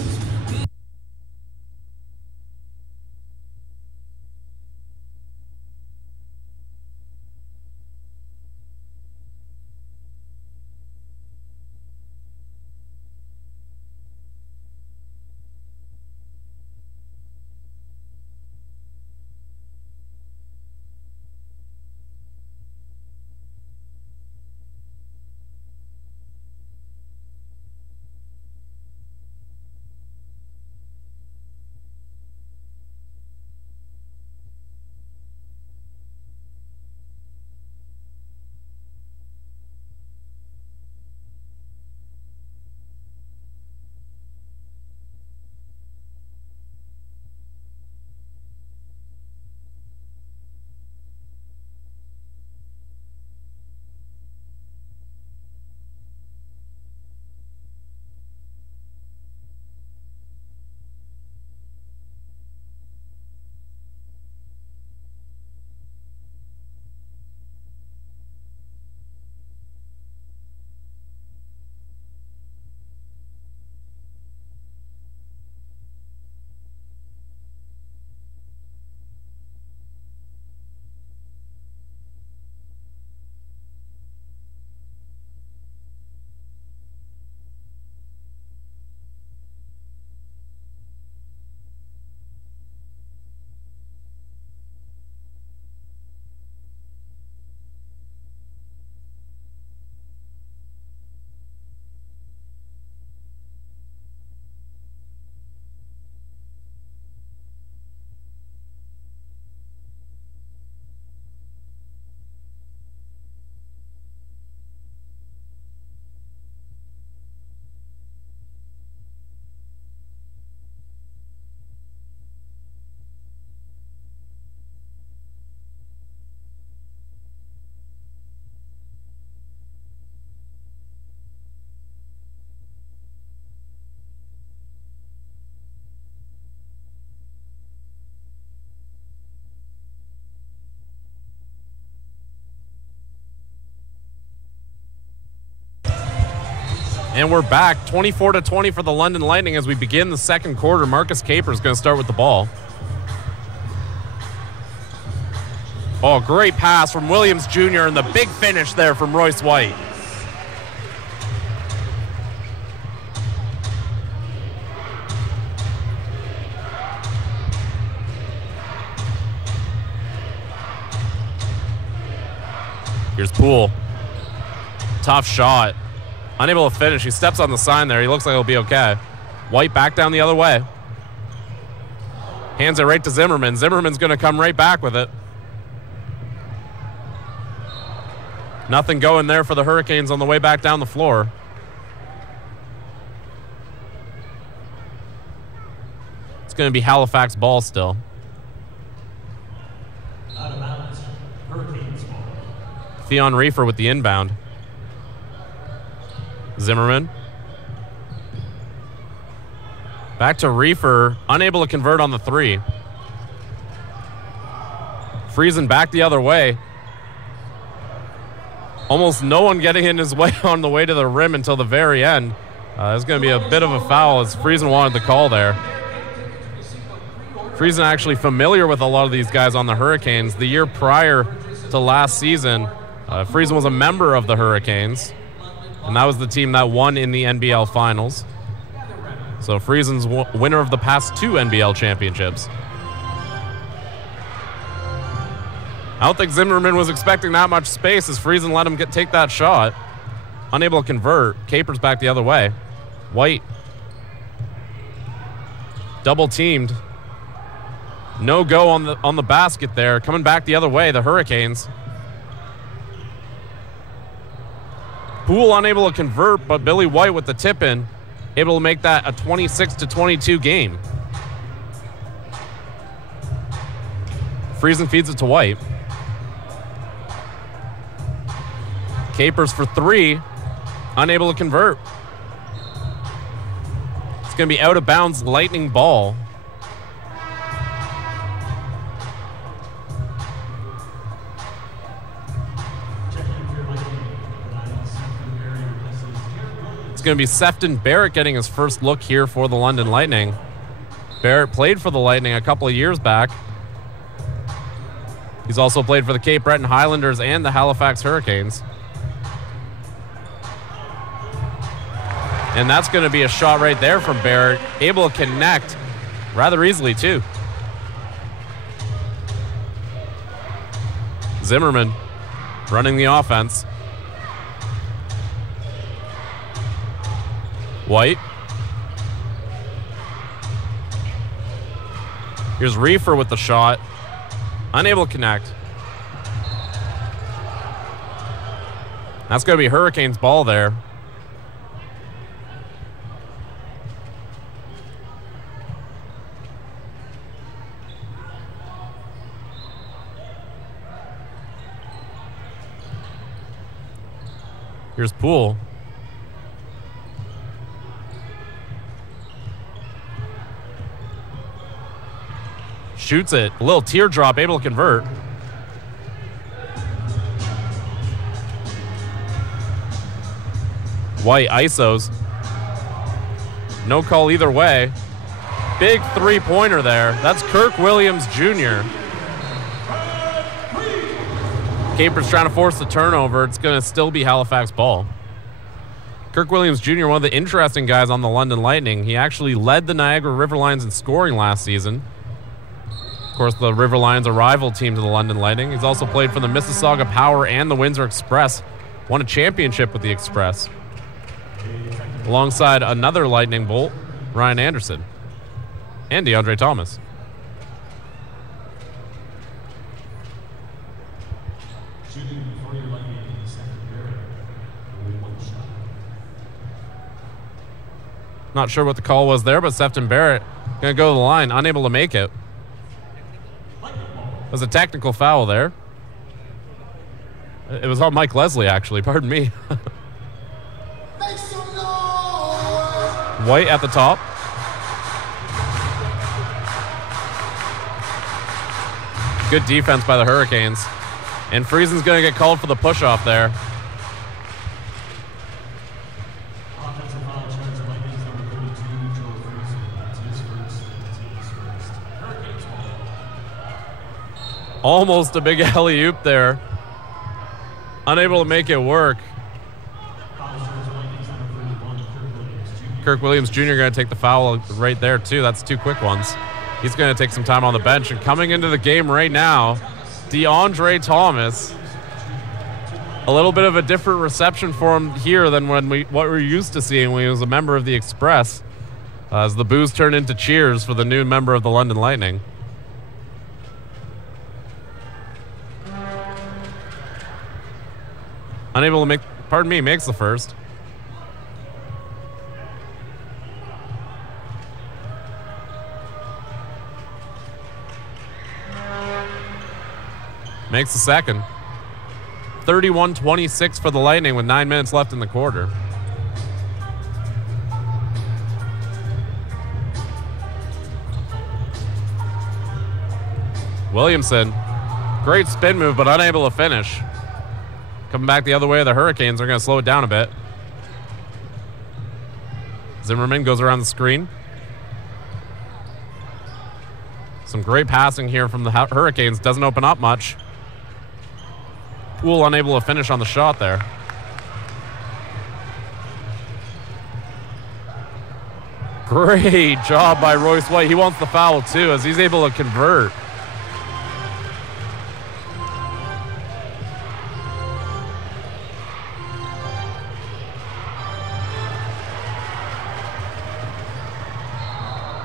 And we're back, 24-20 for the London Lightning as we begin the second quarter. Marcus Capers going to start with the ball. Oh, great pass from Williams Jr. and the big finish there from Royce White. Here's Poole. Tough shot. Unable to finish. He steps on the sign there. He looks like he'll be okay. White back down the other way. Hands it right to Zimmerman. Zimmerman's going to come right back with it. Nothing going there for the Hurricanes on the way back down the floor. It's going to be Halifax ball still. Out of bounds. Hurricanes ball. Theon Reefer with the inbound. Zimmerman. Back to Reefer, unable to convert on the three. Friesen back the other way. Almost no one getting in his way on the way to the rim until the very end. There's going to be a bit of a foul as Friesen wanted the call there. Friesen actually familiar with a lot of these guys on the Hurricanes. The year prior to last season, Friesen was a member of the Hurricanes. And that was the team that won in the NBL Finals. So Friesen's winner of the past two NBL championships. I don't think Zimmerman was expecting that much space as Friesen let him take that shot. Unable to convert. Capers back the other way. White. Double teamed. No go on the basket there. Coming back the other way, the Hurricanes. Poole unable to convert, but Billy White with the tip in, able to make that a 26-22 game. Friesen feeds it to White. Capers for three. Unable to convert. It's going to be out of bounds, Lightning ball. It's going to be Sefton Barrett getting his first look here for the London Lightning. Barrett played for the Lightning a couple of years back. He's also played for the Cape Breton Highlanders and the Halifax Hurricanes. And that's going to be a shot right there from Barrett. Able to connect rather easily, too. Zimmerman running the offense. White. Here's Reefer with the shot. Unable to connect. That's going to be Hurricanes ball there. Here's Poole. Shoots it. A little teardrop, able to convert. White isos. No call either way. Big three-pointer there. That's Kirk Williams Jr. Capers trying to force the turnover. It's going to still be Halifax ball. Kirk Williams Jr., one of the interesting guys on the London Lightning. He actually led the Niagara River Lions in scoring last season. Of course, the River Lions, a rival team to the London Lightning. He's also played for the Mississauga Power and the Windsor Express. Won a championship with the Express. Alongside another Lightning Bolt, Ryan Anderson. And DeAndre Thomas. Not sure what the call was there, but Sefton Barrett going to go to the line, unable to make it. It was a technical foul there. It was on Mike Leslie, actually. Pardon me. White at the top. Good defense by the Hurricanes. And Friesen's going to get called for the push-off there. Almost a big alley-oop there. Unable to make it work. Kirk Williams Jr. going to take the foul right there, too. That's two quick ones. He's going to take some time on the bench. And coming into the game right now, DeAndre Thomas. A little bit of a different reception for him here than what we're used to seeing when he was a member of the Express. As the boos turn into cheers for the new member of the London Lightning. Unable to make, pardon me, makes the first. Makes the second. 31-26 for the Lightning with 9 minutes left in the quarter. Williamson, great spin move, but unable to finish. Coming back the other way, the Hurricanes are going to slow it down a bit. Zimmerman goes around the screen. Some great passing here from the Hurricanes. Doesn't open up much. Poole unable to finish on the shot there. Great job by Royce White. He wants the foul too, as he's able to convert.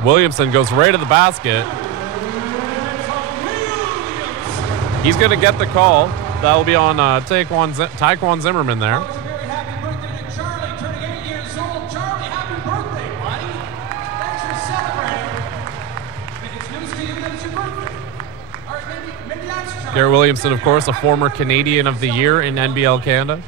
Williamson goes right to the basket. He's going to get the call. That'll be on Taekwon Zimmerman there. Very happy birthday to Charlie, turning 8 years old. Charlie, happy birthday, buddy. Thanks for celebrating. It's news to you that it's your birthday. All right, maybe that's Charlie. Garrett Williamson, of course, a former Canadian of the Year in NBL Canada.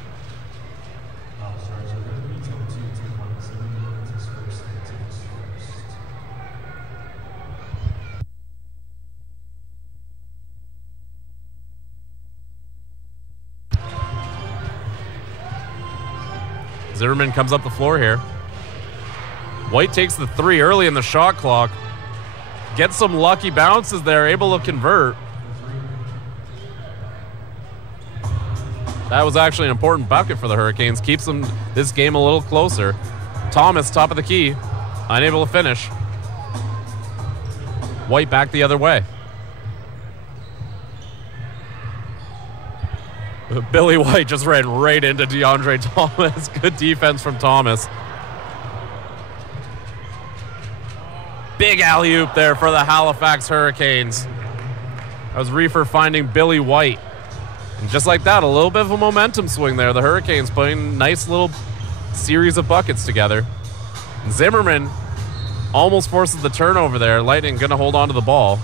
Zimmerman comes up the floor here. White takes the 3 early in the shot clock. Gets some lucky bounces there, able to convert. That was actually an important bucket for the Hurricanes. Keeps them this game a little closer. Thomas, top of the key, unable to finish. White back the other way. Billy White just ran right into DeAndre Thomas. Good defense from Thomas. Big alley-oop there for the Halifax Hurricanes. That was Reefer finding Billy White. And just like that, a little bit of a momentum swing there. The Hurricanes putting a nice little series of buckets together. And Zimmerman almost forces the turnover there. Lightning going to hold on to the ball.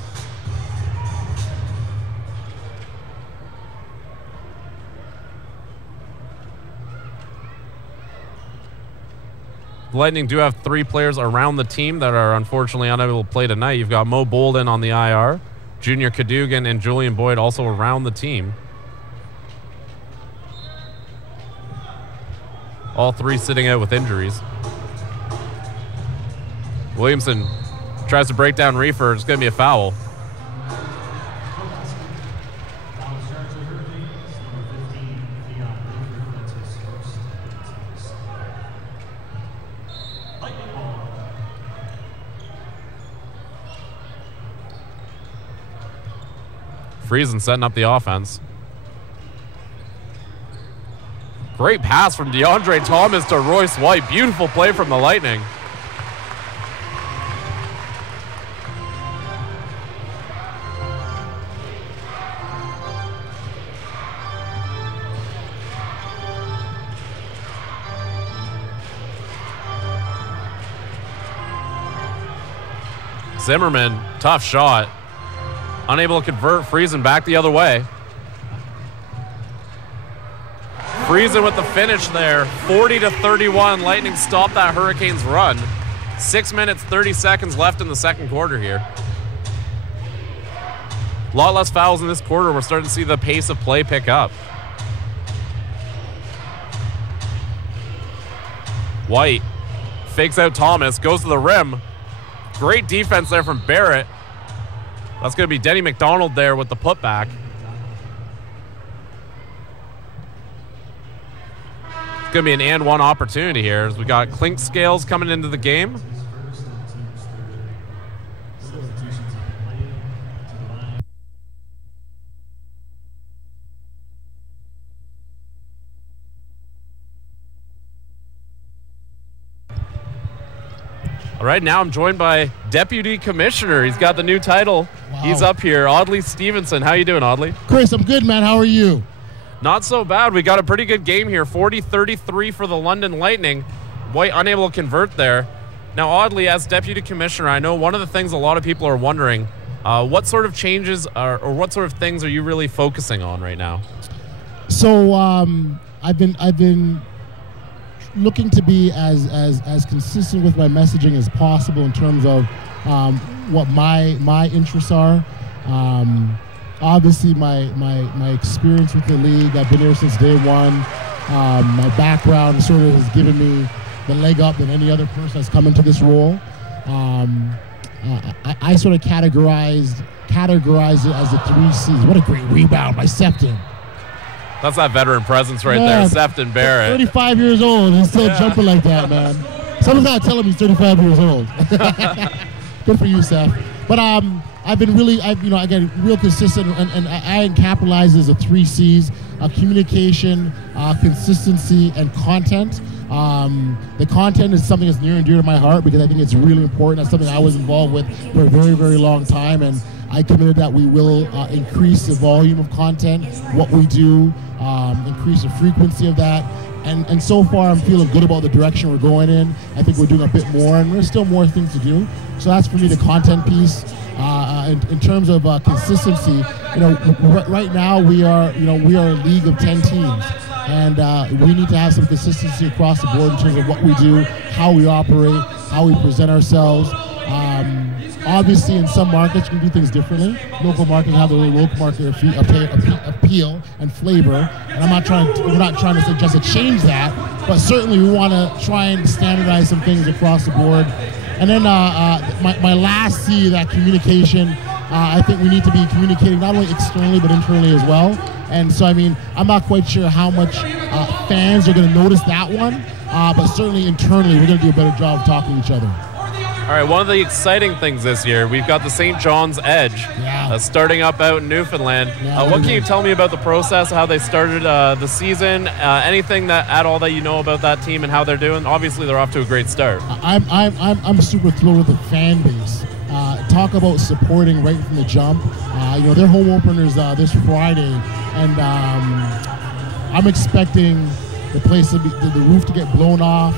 The Lightning do have 3 players around the team that are unfortunately unable to play tonight. You've got Mo Bolden on the IR. Junior Cadogan and Julian Boyd also around the team. All 3 sitting out with injuries. Williamson tries to break down Reefer. It's going to be a foul. Friesen setting up the offense. Great pass from DeAndre Thomas to Royce White. Beautiful play from the Lightning. Zimmerman, tough shot. Unable to convert. Friesen back the other way. Friesen with the finish there. 40-31. Lightning stopped that Hurricanes run. 6 minutes, 30 seconds left in the second quarter here. A lot less fouls in this quarter. We're starting to see the pace of play pick up. White fakes out Thomas, goes to the rim. Great defense there from Barrett. That's going to be Denny McDonald there with the putback. It's going to be an and one opportunity here as we got Clink Scales coming into the game. All right, now I'm joined by Deputy Commissioner. He's got the new title. Wow. He's up here. Audley Stevenson. How you doing, Audley? Chris, I'm good, man. How are you? Not so bad. We got a pretty good game here. 40-33 for the London Lightning. White unable to convert there. Now, Audley, as Deputy Commissioner, I know one of the things a lot of people are wondering, what sort of changes or what sort of things are you really focusing on right now? So I've been looking to be as consistent with my messaging as possible in terms of what my interests are. Obviously, my experience with the league, I've been here since day one. My background sort of has given me the leg up than any other person that's come into this role. I sort of categorized it as the 3 C's. What a great rebound by Sefton. That's that veteran presence right there, Sefton Barrett. 35 years old and still jumping like that, man. Someone's not telling me he's 35 years old. Good for you, Seth. But I've been really, again, real consistent, and I capitalize as the 3 C's: communication, consistency, and content. The content is something that's near and dear to my heart because I think it's really important. That's something I was involved with for a very, very long time, and I committed that we will increase the volume of content, what we do, increase the frequency of that. And so far, I'm feeling good about the direction we're going in. I think we're doing a bit more, and there's still more things to do. So that's for me the content piece. In terms of consistency, right now we are a league of 10 teams, and we need to have some consistency across the board in terms of what we do, how we operate, how we present ourselves. Obviously, in some markets, you can do things differently. Local markets have their local market appeal and flavor. And we're not trying to suggest to change that, but certainly we want to try and standardize some things across the board. And then my last C, that communication. I think we need to be communicating not only externally but internally as well. And so, I mean, I'm not quite sure how much fans are going to notice that one, but certainly internally we're going to do a better job of talking to each other. All right, one of the exciting things this year, we've got the St. John's Edge starting up out in Newfoundland. What can you tell me about the process, how they started the season, anything at all that you know about that team and how they're doing? Obviously, they're off to a great start. I'm super thrilled with the fan base. Talk about supporting right from the jump. Their home openers this Friday, and I'm expecting the place to be, the roof to get blown off.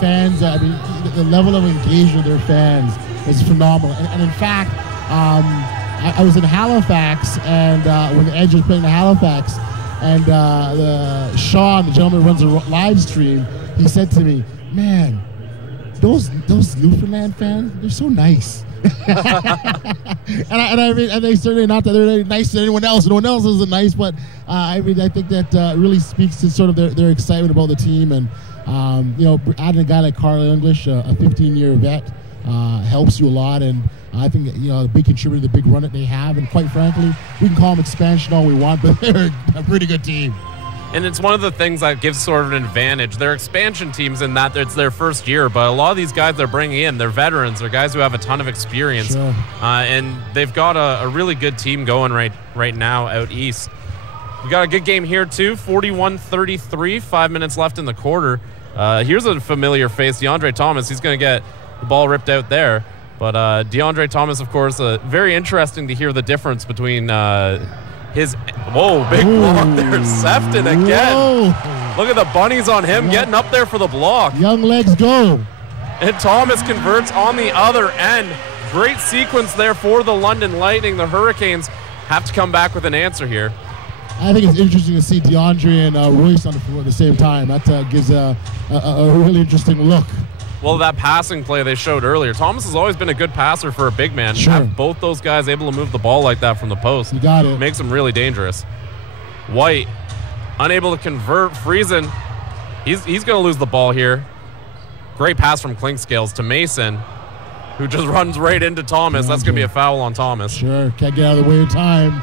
Fans, the level of engagement of their fans is phenomenal. And in fact, I was in Halifax, and when the Edge was playing in Halifax, and Sean, the gentleman who runs the live stream, he said to me, "Man, those Newfoundland fans, they're so nice." and they certainly not that they're nice to anyone else. No one else isn't nice, but I think that really speaks to sort of their excitement about the team. And adding a guy like Carl English, a 15-year vet, helps you a lot. And I think a big contributor to the big run that they have. And quite frankly, we can call them expansion all we want, but they're a pretty good team. And it's one of the things that gives sort of an advantage. They're expansion teams in that it's their first year, but a lot of these guys they're bringing in, they're veterans. They're guys who have a ton of experience. Sure. And they've got a really good team going right now out east. We got a good game here, too. 41-33, 5 minutes left in the quarter. Here's a familiar face, DeAndre Thomas. He's going to get the ball ripped out there. But DeAndre Thomas, of course, very interesting to hear the difference between big block there. Sefton again. Whoa. Look at the bunnies on him getting up there for the block. Young legs go. And Thomas converts on the other end. Great sequence there for the London Lightning. The Hurricanes have to come back with an answer here. I think it's interesting to see DeAndre and Royce on the floor at the same time. That gives a really interesting look. Well, that passing play they showed earlier, Thomas has always been a good passer for a big man. Sure. Have both those guys able to move the ball like that from the post. You got it. Makes him really dangerous. White, unable to convert. Friesen, he's going to lose the ball here. Great pass from Clinkscales to Mason, who just runs right into Thomas. That's going to be a foul on Thomas. Sure, can't get out of the way in time.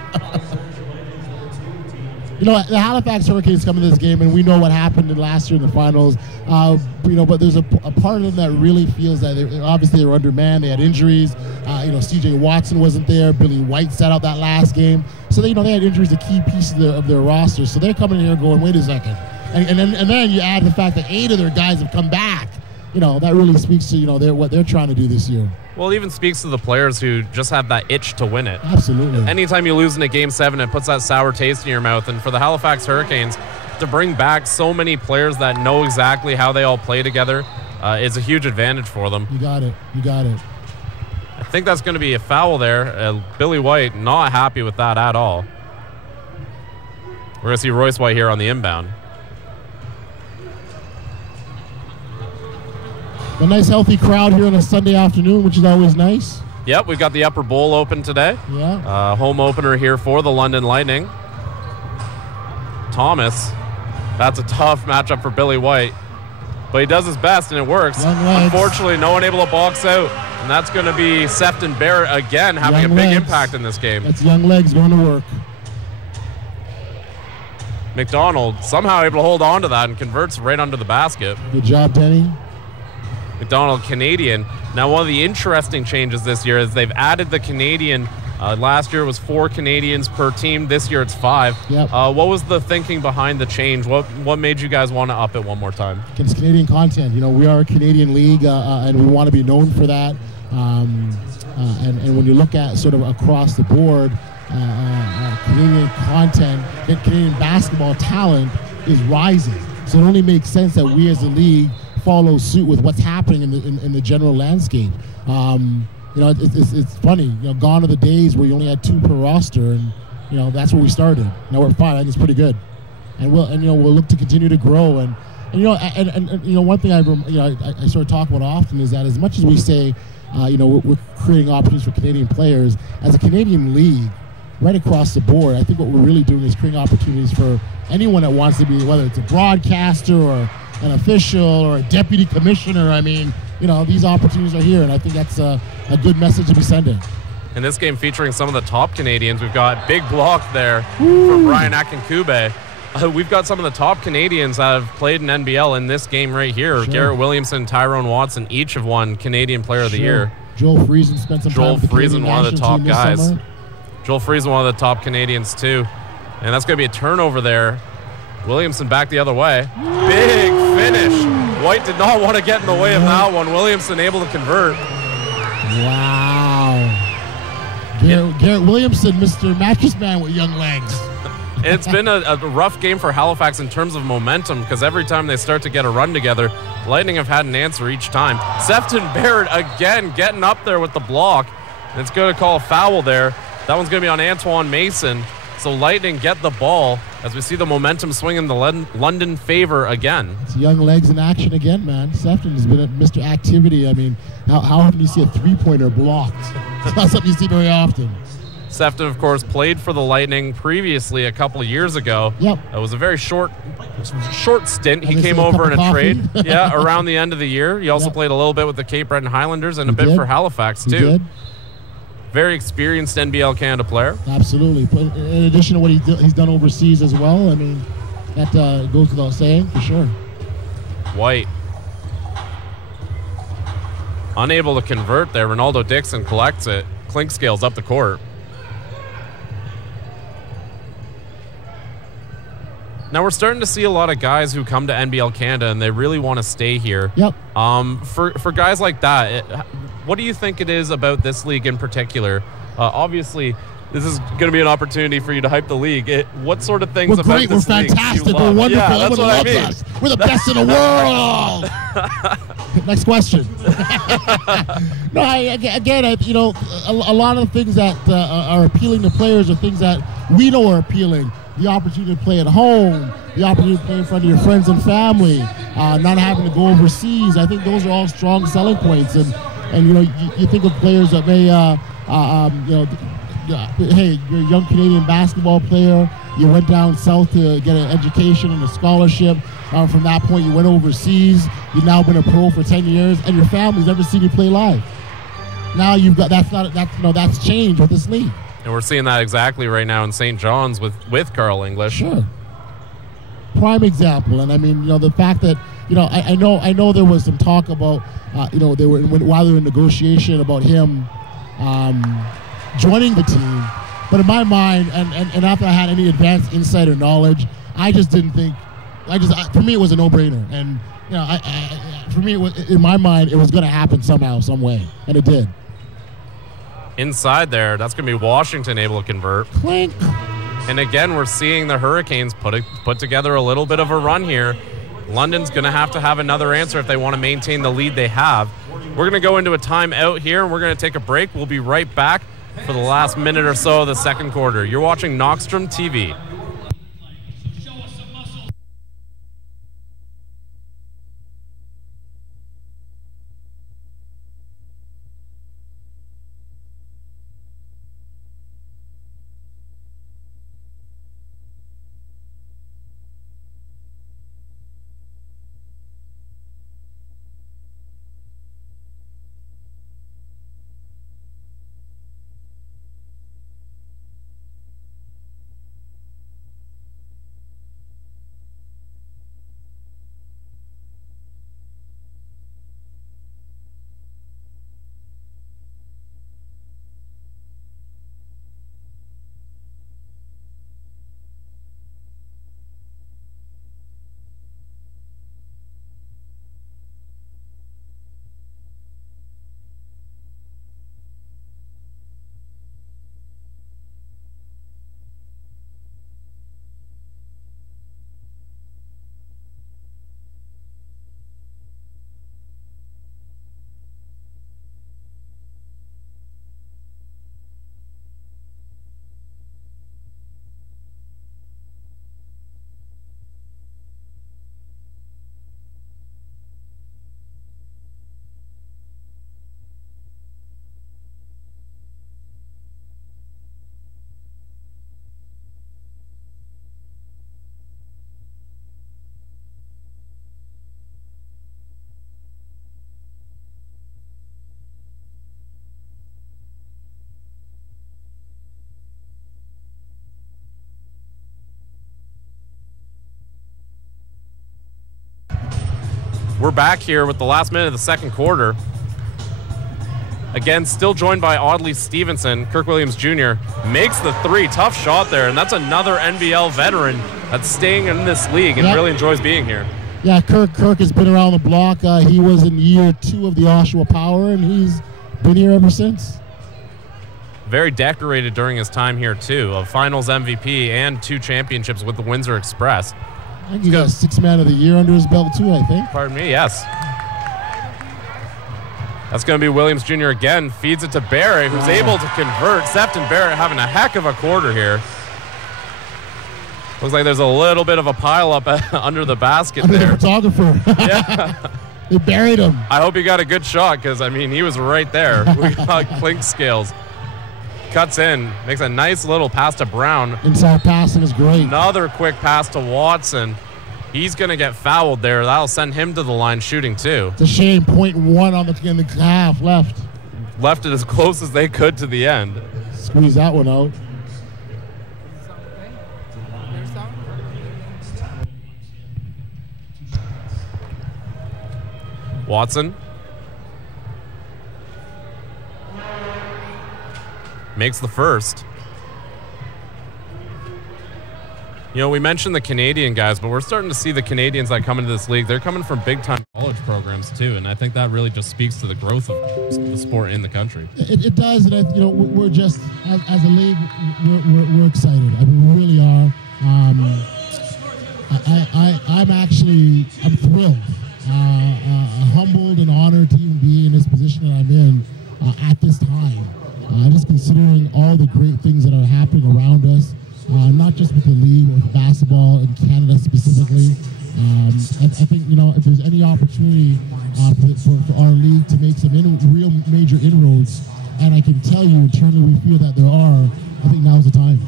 The Halifax Hurricanes come in this game, and we know what happened last year in the finals. But there's a part of them that really feels that obviously they were undermanned. They had injuries. C.J. Watson wasn't there. Billy White sat out that last game. So they had injuries to key pieces of their roster. So they're coming in here going, wait a second. And then you add the fact that 8 of their guys have come back. That really speaks to what they're trying to do this year. Well, it even speaks to the players who just have that itch to win it. Absolutely. Anytime you lose in a Game 7, it puts that sour taste in your mouth. And for the Halifax Hurricanes, to bring back so many players that know exactly how they all play together is a huge advantage for them. You got it. I think that's going to be a foul there. Billy White not happy with that at all. We're going to see Royce White here on the inbound. A nice healthy crowd here on a Sunday afternoon, which is always nice. Yep, we've got the Upper Bowl open today. Yeah. Home opener here for the London Lightning. Thomas, that's a tough matchup for Billy White. But he does his best, and it works. Unfortunately, no one able to box out. And that's going to be Sefton Barrett again having a big impact in this game. That's young legs going to work. McDonald somehow able to hold on to that and converts right under the basket. Good job, Denny. McDonald, Canadian. Now, one of the interesting changes this year is they've added the Canadian. Last year it was 4 Canadians per team. This year it's 5. Yep. What was the thinking behind the change? What made you guys want to up it one more time? It's Canadian content. We are a Canadian league, and we want to be known for that. And when you look at sort of across the board, Canadian content, Canadian basketball talent is rising. So it only makes sense that we as a league follow suit with what's happening in the general landscape. It's funny. Gone are the days where you only had 2 per roster, and that's where we started. Now we're 5. I think it's pretty good, and we'll look to continue to grow. And one thing I sort of talk about often is that as much as we say we're creating opportunities for Canadian players. As a Canadian league, right across the board, I think what we're really doing is creating opportunities for anyone that wants to be, whether it's a broadcaster or an official or a deputy commissioner. I mean, these opportunities are here, and I think that's a good message to be sending. In this game featuring some of the top Canadians, we've got big block there from Brian Akinkunbe. We've got some of the top Canadians that have played in NBL in this game right here. Sure. Garrett Williamson, Tyrone Watson, each have won Canadian Player of the Year. Joel Friesen spent some time with the Canadian one of the top guys. Summer. Joel Friesen, one of the top Canadians too. And that's going to be a turnover there. Williamson back the other way. Big finish. White did not want to get in the way of that one. Williamson able to convert. Wow. Garrett Williamson, Mr. Mattress Man with young legs. It's been a rough game for Halifax in terms of momentum, because every time they start to get a run together, Lightning have had an answer each time. Sefton Barrett again getting up there with the block. And it's going to call a foul there. That one's going to be on Antoine Mason. So Lightning get the ball as we see the momentum swing in the London favor again. It's young legs in action again, man. Sefton has been at Mr. Activity. I mean, how often do you see a three-pointer blocked? It's not something you see very often. Sefton, of course, played for the Lightning previously a couple of years ago. Yep. It was a very short stint. He came over in a trade around the end of the year. He also played a little bit with the Cape Breton Highlanders and a bit for Halifax, too. He did. Very experienced NBL Canada player. Absolutely. But in addition to what he's done overseas as well, I mean, that goes without saying, for sure. White. Unable to convert there. Ronaldo Dixon collects it. Clinkscale's up the court. Now we're starting to see a lot of guys who come to NBL Canada and they really want to stay here. Yep. For guys like that, what do you think it is about this league in particular? Obviously, this is going to be an opportunity for you to hype the league. What sort of things about this league? We're fantastic. We're wonderful. Yeah, that's Everyone loves us. We're the best in the world. Next question. No, a lot of the things that are appealing to players are things that we know are appealing. The opportunity to play at home, the opportunity to play in front of your friends and family, not having to go overseas. I think those are all strong selling points. And you think of players that may, hey, you're a young Canadian basketball player. You went down south to get an education and a scholarship. From that point, you went overseas. You've now been a pro for 10 years, and your family's never seen you play live. Now you've got that's changed with this league. And we're seeing that exactly right now in St. John's with Carl English. Sure. Prime example. And I mean, the fact that, I know there was some talk about, while they were in negotiation about him joining the team. But in my mind, and after I had any advanced insider knowledge, I just didn't think, for me, it was a no-brainer. And, for me, in my mind, it was going to happen somehow, some way. And it did. Inside there, that's going to be Washington able to convert. Clink. And again, we're seeing the Hurricanes put together a little bit of a run here. London's going to have another answer if they want to maintain the lead they have. We're going to go into a timeout here, and we're going to take a break. We'll be right back for the last minute or so of the second quarter. You're watching Knockstrom TV. We're back here with the last minute of the second quarter. Again, still joined by Audley Stevenson. Kirk Williams Jr. makes the three. Tough shot there, and that's another NBL veteran that's staying in this league and really enjoys being here. Yeah, Kirk has been around the block. He was in year 2 of the Oshawa Power, and he's been here ever since. Very decorated during his time here, too. A finals MVP and 2 championships with the Windsor Express. I think he got a 6th Man of the Year under his belt, too, I think. Pardon me, yes. That's going to be Williams Jr. again. Feeds it to Barrett, who's able to convert. Sefton Barrett having a heck of a quarter here. Looks like there's a little bit of a pileup under the basket there. The photographer. Yeah. They buried him. I hope he got a good shot because, I mean, he was right there. We got Clink Scales. Cuts in, makes a nice little pass to Brown. Inside passing is great. Another quick pass to Watson. He's going to get fouled there. That'll send him to the line shooting, too. It's a shame, 0.1 in the half left. Left it as close as they could to the end. Squeeze that one out. Watson makes the first. You know, we mentioned the Canadian guys, but we're starting to see the Canadians that come into this league. They're coming from big-time college programs, too, and I think that really just speaks to the growth of the sport in the country. It does, and we're just, as a league, we're excited. I mean, we really are. I'm thrilled, humbled and honored to even be in this position that I'm in at this time. Just considering all the great things that are happening around us, not just with the league, but with basketball in Canada specifically. I think, if there's any opportunity for our league to make some real major inroads, and I can tell you internally we feel that there are, I think now's the time.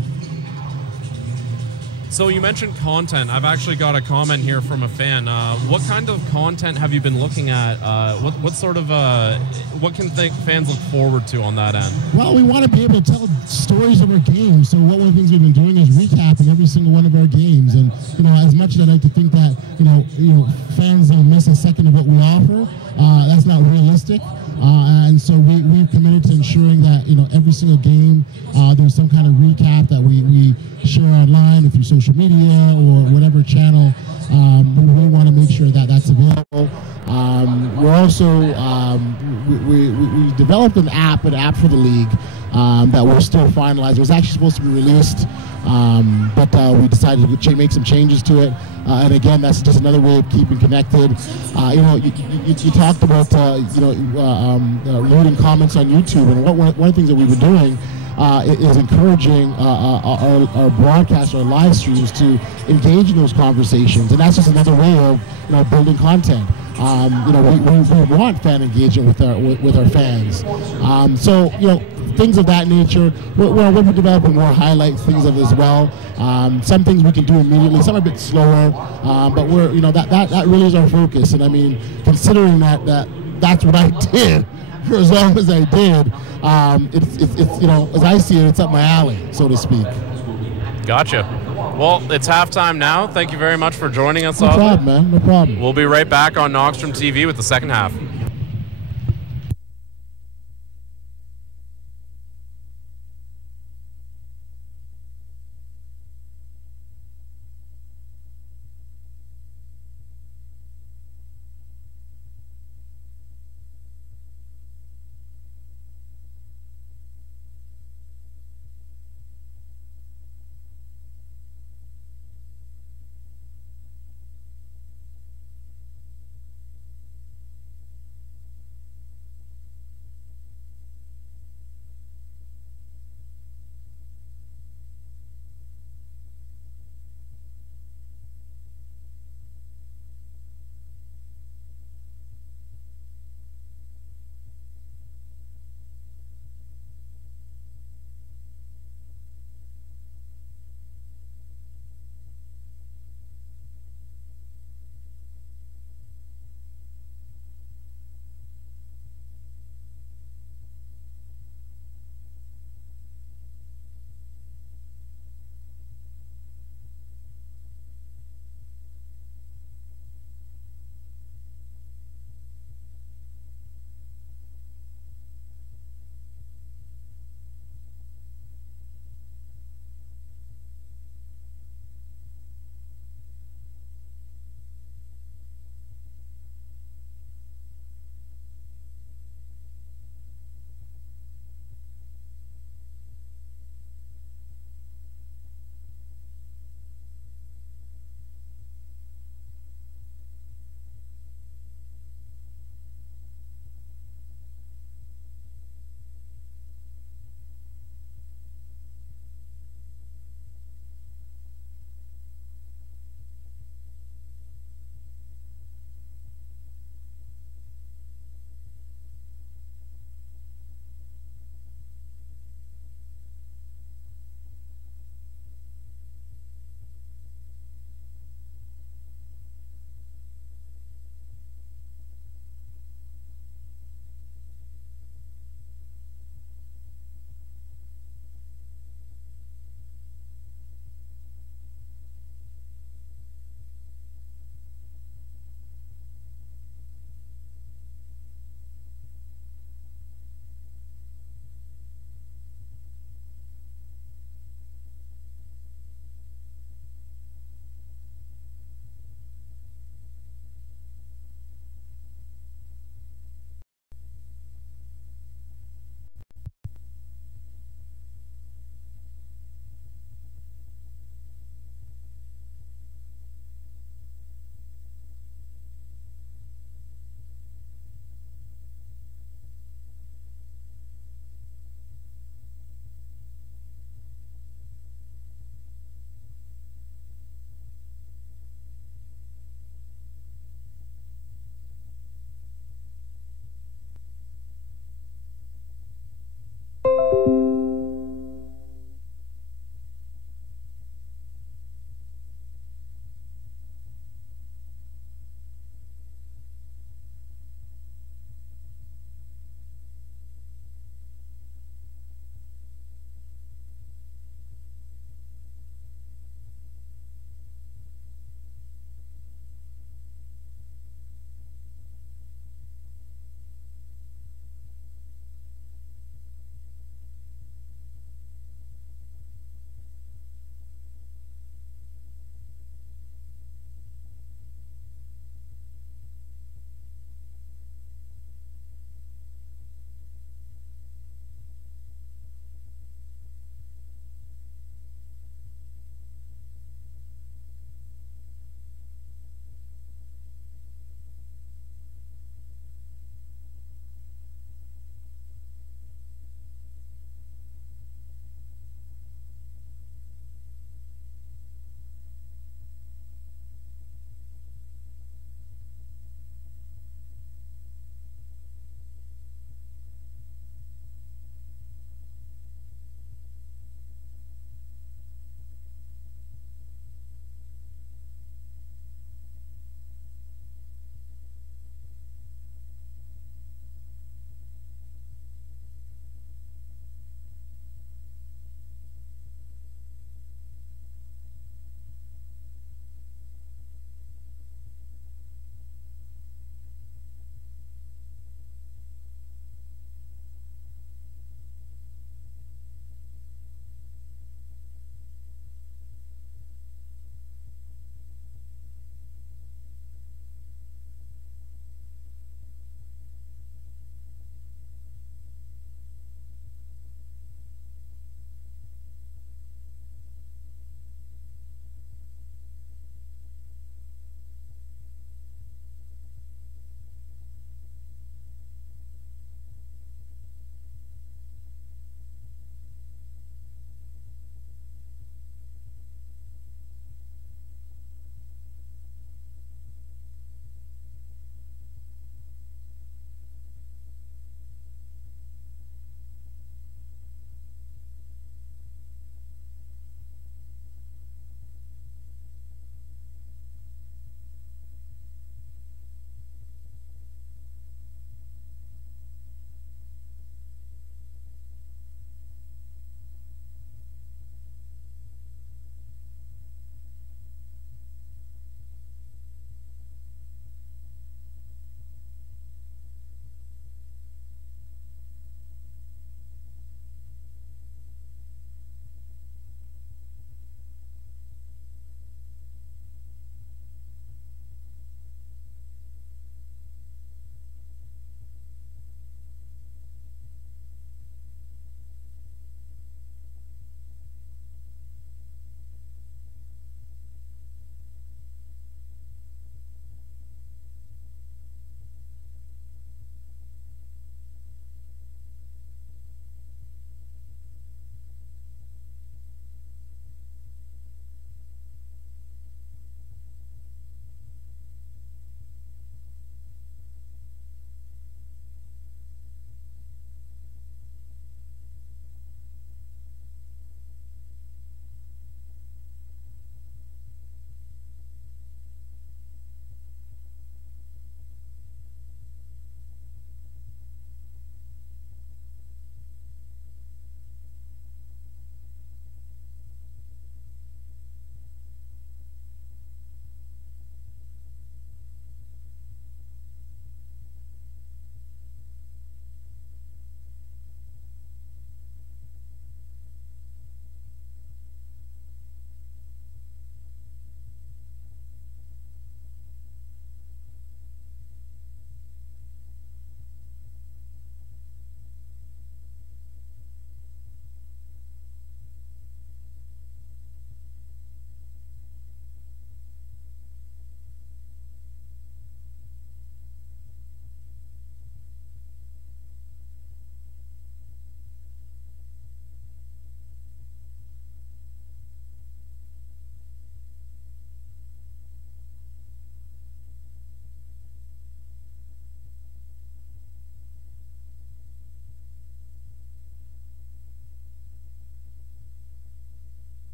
So you mentioned content. I've actually got a comment here from a fan. What kind of content have you been looking at? What can fans look forward to on that end? Well, we want to be able to tell stories of our games. So one of the things we've been doing is recapping every single one of our games. And as much as I like to think that fans don't miss a second of what we offer, that's not realistic. And so we've committed to ensuring that every single game there's some kind of recap that we share online or through social media or whatever channel. We really want to make sure that that's available. We're also we developed an app for the league that we're still finalizing. It was actually supposed to be released, but we decided to make some changes to it. And again, that's just another way of keeping connected. You talked about loading comments on YouTube, and one of the things that we've been doing is encouraging our broadcasts, our live streams to engage in those conversations, and that's just another way of building content. We want fan engagement with our fans. So things of that nature. We're developing more highlights, things of it as well. Some things we can do immediately, some are a bit slower, but we're that really is our focus. And I mean, considering that's what I did for as long as I did, it's as I see it, it's up my alley, so to speak. Gotcha. Well, it's halftime now. Thank you very much for joining us. No problem, man. No problem. We'll be right back on Knoxstrom TV with the second half.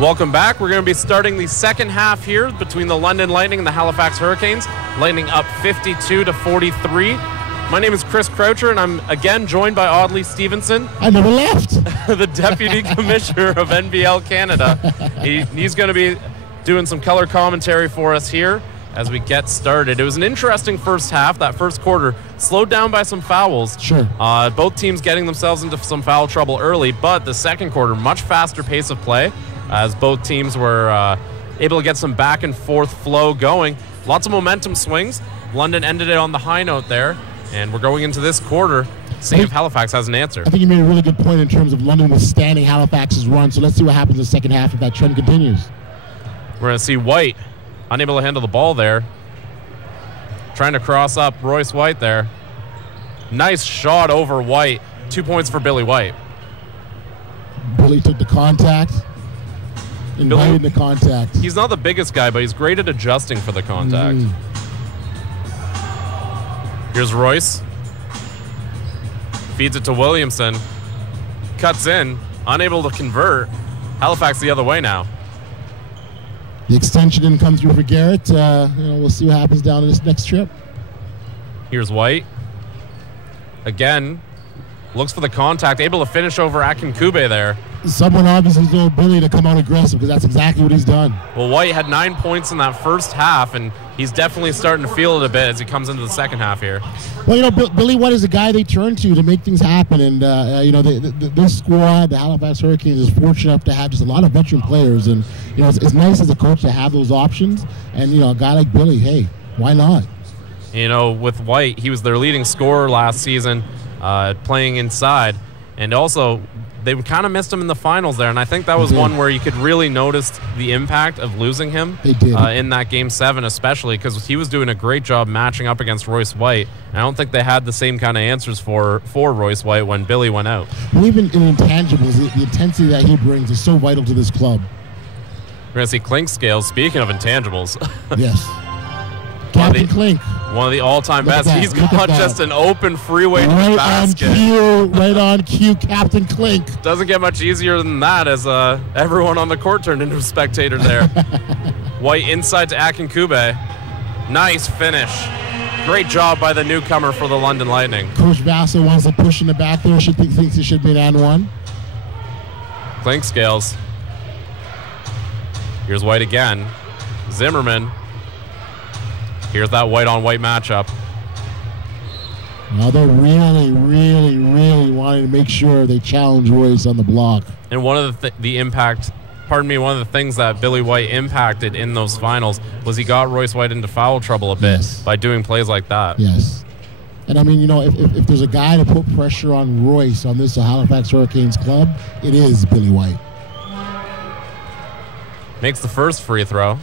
Welcome back. We're going to be starting the second half here between the London Lightning and the Halifax Hurricanes. Lightning up 52-43. My name is Chris Croucher, and I'm again joined by Audley Stevenson. I never left. The Deputy Commissioner of NBL Canada. He's going to be doing some color commentary for us here as we get started. It was an interesting first half. That first quarter slowed down by some fouls. Sure. Both teams getting themselves into some foul trouble early, but the second quarter, much faster pace of play as both teams were able to get some back and forth flow going. Lots of momentum swings. London ended it on the high note there, and we're going into this quarter seeing if Halifax has an answer. I think you made a really good point in terms of London withstanding Halifax's run, so let's see what happens in the second half if that trend continues. We're going to see White unable to handle the ball there. Trying to cross up Royce White there. Nice shot over White. 2 points for Billy White. Billy took the contact. Invited the contact. He's not the biggest guy, but he's great at adjusting for the contact. Here's Royce. Feeds it to Williamson. Cuts in. Unable to convert. Halifax the other way now. The extension didn't come through for Garrett. We'll see what happens down in this next trip. Here's White. Again, looks for the contact. Able to finish over Akinkube there. Someone obviously told Billy to come out aggressive because that's exactly what he's done. Well, White had 9 points in that first half, and he's definitely starting to feel it a bit as he comes into the second half here. Well, Billy White is a guy they turn to make things happen, and this squad, the Halifax Hurricanes, is fortunate enough to have just a lot of veteran players, and it's nice as a coach to have those options. And a guy like Billy, hey, why not? With White, he was their leading scorer last season, playing inside, and also they kind of missed him in the finals there, and I think that was one where you could really notice the impact of losing him in that Game 7 especially, because he was doing a great job matching up against Royce White, and I don't think they had the same kind of answers for Royce White when Billy went out. Well, even in intangibles, the intensity that he brings is so vital to this club. We're going to see Clink Scales, speaking of intangibles. Yes. Captain Clink. One of the all-time best. He's got just an open freeway to the basket. Right on cue, Captain Clink. Doesn't get much easier than that as everyone on the court turned into a spectator there. White inside to Akinkube. Nice finish. Great job by the newcomer for the London Lightning. Coach Vassar wants to push in the back there. Thinks it should be an and one. Clink Scales. Here's White again. Zimmerman. Here's that white-on-white matchup. Now they're really, really, really wanting to make sure they challenge Royce on the block. And one of the one of the things that Billy White impacted in those finals was he got Royce White into foul trouble a bit by doing plays like that. Yes. And I mean, if there's a guy to put pressure on Royce on this Halifax Hurricanes club, it is Billy White. Makes the first free throw.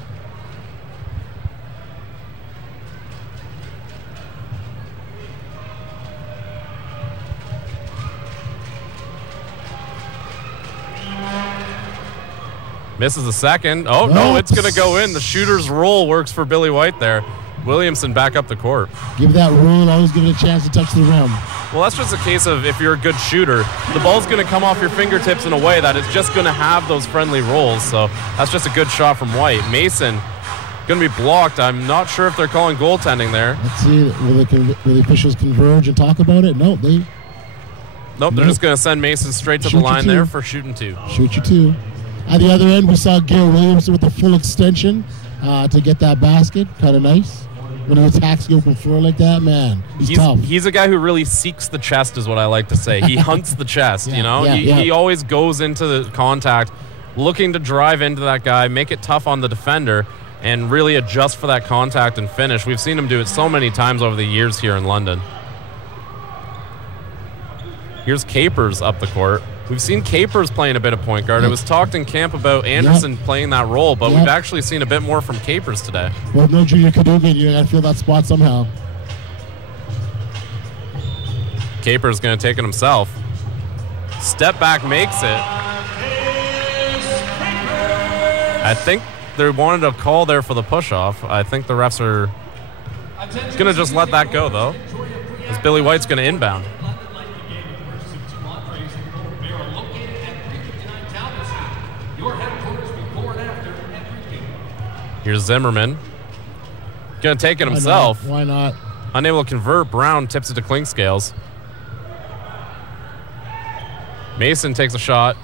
Misses the second. Oh, no, it's going to go in. The shooter's roll works for Billy White there. Williamson back up the court. Give that roll and always give it a chance to touch the rim. Well, that's just a case of if you're a good shooter, the ball's going to come off your fingertips in a way that it's just going to have those friendly rolls. So that's just a good shot from White. Mason going to be blocked. I'm not sure if they're calling goaltending there. Let's see. Will the officials converge and talk about it? Nope, they're just going to send Mason straight to the line there for shooting two. Shoot you two. At the other end, we saw Garrett Williamson with the full extension to get that basket. Kind of nice. When he attacks the open floor like that, man, he's tough. He's a guy who really seeks the chest, is what I like to say. He hunts the chest, He always goes into the contact, looking to drive into that guy, make it tough on the defender, and really adjust for that contact and finish. We've seen him do it so many times over the years here in London. Here's Capers up the court. We've seen Capers playing a bit of point guard. It was talked in camp about Anderson playing that role, but we've actually seen a bit more from Capers today. Well, no Junior Cadogan, you got to fill that spot somehow. Capers going to take it himself. Step back makes it. I think they wanted a call there for the push-off. I think the refs are going to just let that go, though, as Billy White's going to inbound. Here's Zimmerman. Gonna take it himself. Why not? Unable to convert. Brown tips it to Clinkscales. Mason takes a shot.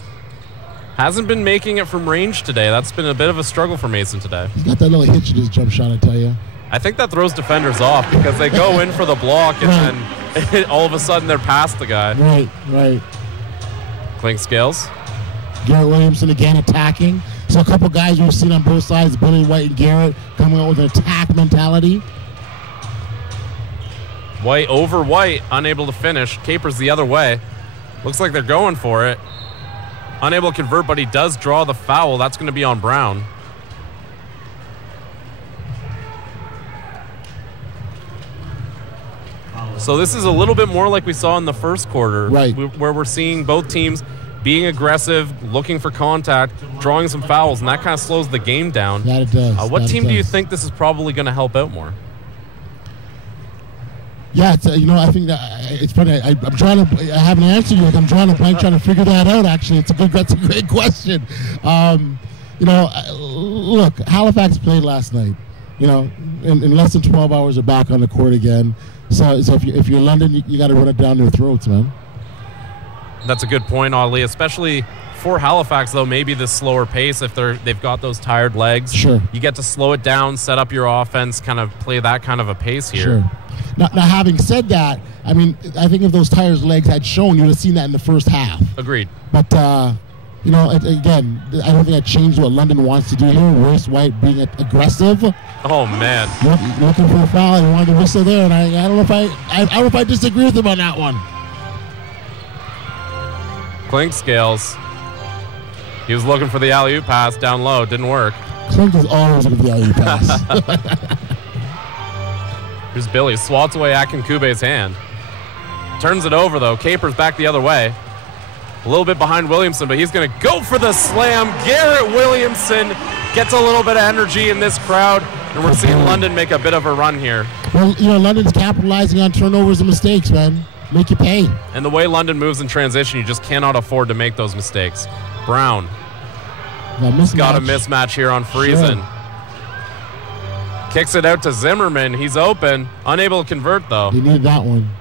Hasn't been making it from range today. That's been a bit of a struggle for Mason today. He's got that little hitch in his jump shot, I tell you. I think that throws defenders off because they go in for the block and then all of a sudden they're past the guy. Right. Clinkscales. Garrett Williamson again attacking. So a couple guys we've seen on both sides, Billy White and Garrett, coming out with an attack mentality. White over White, unable to finish. Capers the other way. Looks like they're going for it. Unable to convert, but he does draw the foul. That's going to be on Brown. So this is a little bit more like we saw in the first quarter, right, where we're seeing both teams being aggressive, looking for contact, drawing some fouls, and that kind of slows the game down. That it does. What team do you think this is probably going to help out more? Yeah, it's, I think that it's funny. I'm trying to. I haven't answered you. I'm drawing a blank, trying to figure that out. Actually, that's a great question. Look, Halifax played last night. In less than 12 hours, they're back on the court again. So if you're London, you got to run it down their throats, man. That's a good point, Audley. Especially for Halifax, though, maybe this slower pace. If they've got those tired legs, sure, you get to slow it down, set up your offense, kind of play that kind of a pace here. Sure. Now, having said that, I think if those tired legs had shown, you would have seen that in the first half. Agreed. But again, I don't think that changed what London wants to do here. Royce White being aggressive. Oh man! Looking for a foul and wanted to whistle there, and I don't know if I disagree with him on that one. Clinkscales. He was looking for the alley-oop pass down low. Didn't work. Clink is always looking for the alley-oop pass. Here's Billy. Swats away Akinkube's hand. Turns it over, though. Capers back the other way. A little bit behind Williamson, but he's going to go for the slam. Garrett Williamson gets a little bit of energy in this crowd, and we're seeing London make a bit of a run here. Well, London's capitalizing on turnovers and mistakes, man. Make you pay. And the way London moves in transition, you just cannot afford to make those mistakes. Brown. Got a mismatch here on Friesen. Sure. Kicks it out to Zimmerman. He's open. Unable to convert, though. You need that one.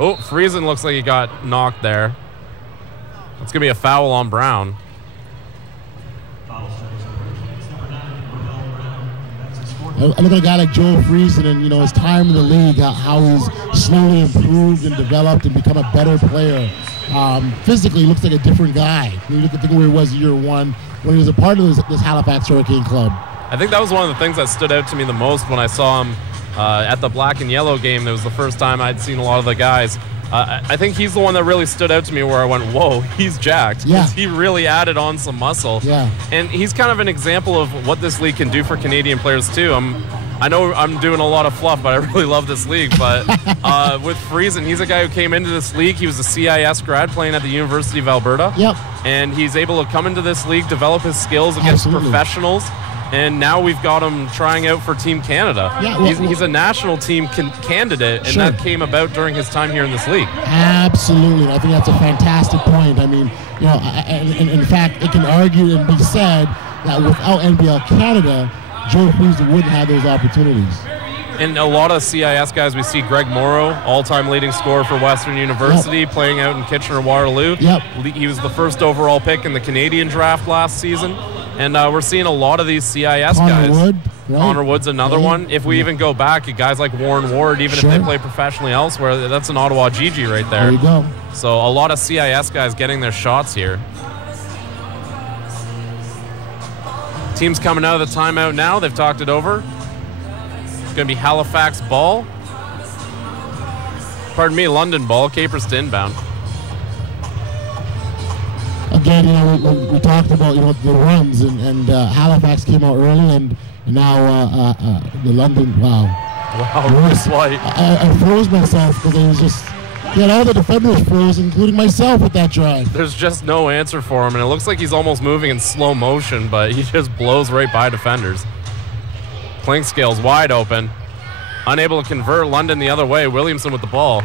Oh, Friesen looks like he got knocked there. It's going to be a foul on Brown. I look at a guy like Joel Friesen and, his time in the league, how he's slowly improved and developed and become a better player. Physically, he looks like a different guy. You look at where he was year one when he was a part of this Halifax Hurricane Club. I think that was one of the things that stood out to me the most when I saw him at the black and yellow game. It was the first time I'd seen a lot of the guys. I think he's the one that really stood out to me where I went, whoa, he's jacked. Yeah. He really added on some muscle. Yeah. And he's kind of an example of what this league can do for Canadian players, too. I know I'm doing a lot of fluff, but I really love this league. But with Friesen, he's a guy who came into this league. He was a CIS grad playing at the University of Alberta. Yep. And he's able to come into this league, develop his skills against professionals. And now we've got him trying out for Team Canada. Yeah, he's a national team candidate, and that came about during his time here in this league. Absolutely. I think that's a fantastic point. In fact, it can argue and be said that without NBL Canada, Joe Friesen wouldn't have those opportunities. And a lot of CIS guys, we see Greg Morrow, all-time leading scorer for Western University, playing out in Kitchener-Waterloo. Yep. He was the first overall pick in the Canadian draft last season. And we're seeing a lot of these CIS guys. Wood, right? Connor Wood's another one. If we even go back, guys like Warren Ward, even if they play professionally elsewhere, that's an Ottawa GG right there. There you go. So a lot of CIS guys getting their shots here. Team's coming out of the timeout now. They've talked it over. It's going to be Halifax ball. Pardon me, London ball. Capers to inbound. Again, we talked about the runs, and Halifax came out early, and now the London. Wow, Royce White. I froze myself because it was just. Yeah, all the defenders froze, including myself, with that drive. There's just no answer for him, and it looks like he's almost moving in slow motion, but he just blows right by defenders. Clinkscales wide open, unable to convert. London the other way. Williamson with the ball.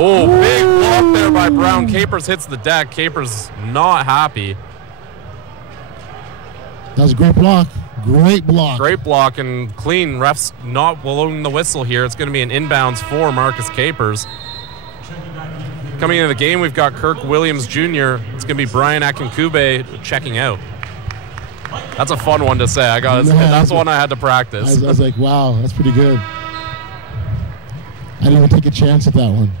Oh, big block there by Brown. Capers hits the deck. Capers not happy. That was a great block. Great block. Great block and clean. Refs not blowing the whistle here. It's going to be an inbounds for Marcus Capers. Coming into the game, we've got Kirk Williams Jr. It's going to be Brian Akinkube checking out. That's a fun one to say. That's one I had to practice. I was like, wow, that's pretty good. I didn't even take a chance at that one.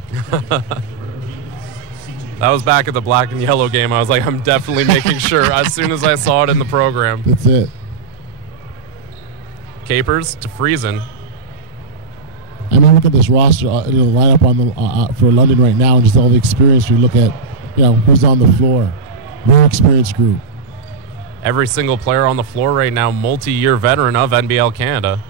That was back at the black and yellow game. I was like, I'm definitely making sure as soon as I saw it in the program. That's it. Capers to Friesen. I mean, look at this roster, lineup on the for London right now, and just all the experience. We look at, who's on the floor. Very experienced group. Every single player on the floor right now, multi-year veteran of NBL Canada.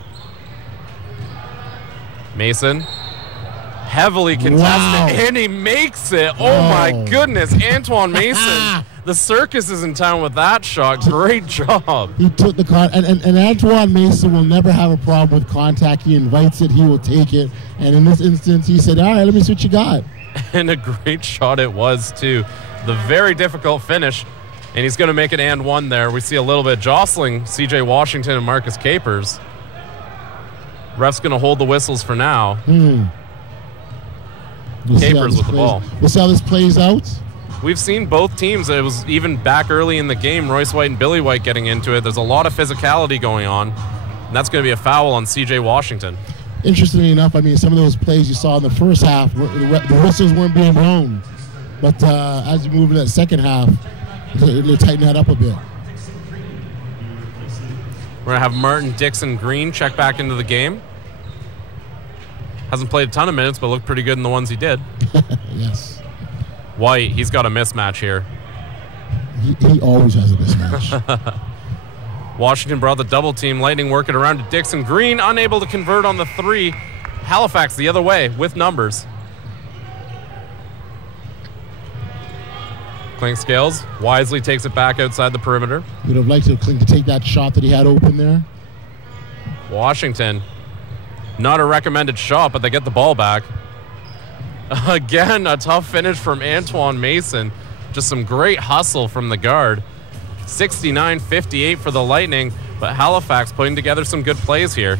Mason, heavily contested, and he makes it. Oh my goodness, Antoine Mason. The circus is in town with that shot. Great job. He took the and Antoine Mason will never have a problem with contact. He invites it, he will take it. And in this instance, he said, all right, let me see what you got. And a great shot it was, too. The very difficult finish. And he's going to make it and one there. We see a little bit jostling CJ Washington and Marcus Capers. Ref's going to hold the whistles for now. Capers with the ball. We'll see how this plays out. We've seen both teams. It was even back early in the game, Royce White and Billy White getting into it. There's a lot of physicality going on, and that's going to be a foul on CJ Washington. Interestingly enough, I mean, some of those plays you saw in the first half, the whistles weren't being blown. But as you move in that second half, they tighten that up a bit. We're going to have Martin Dixon Green check back into the game. Hasn't played a ton of minutes, but looked pretty good in the ones he did. Yes. White, he's got a mismatch here. He always has a mismatch. Washington brought the double team. Lightning working around to Dixon Green, unable to convert on the three. Halifax the other way with numbers. Clink Scales wisely takes it back outside the perimeter. Would have liked Clink to take that shot that he had open there. Washington, not a recommended shot, but they get the ball back. Again, a tough finish from Antoine Mason. Just some great hustle from the guard. 69-58 for the Lightning, but Halifax putting together some good plays here.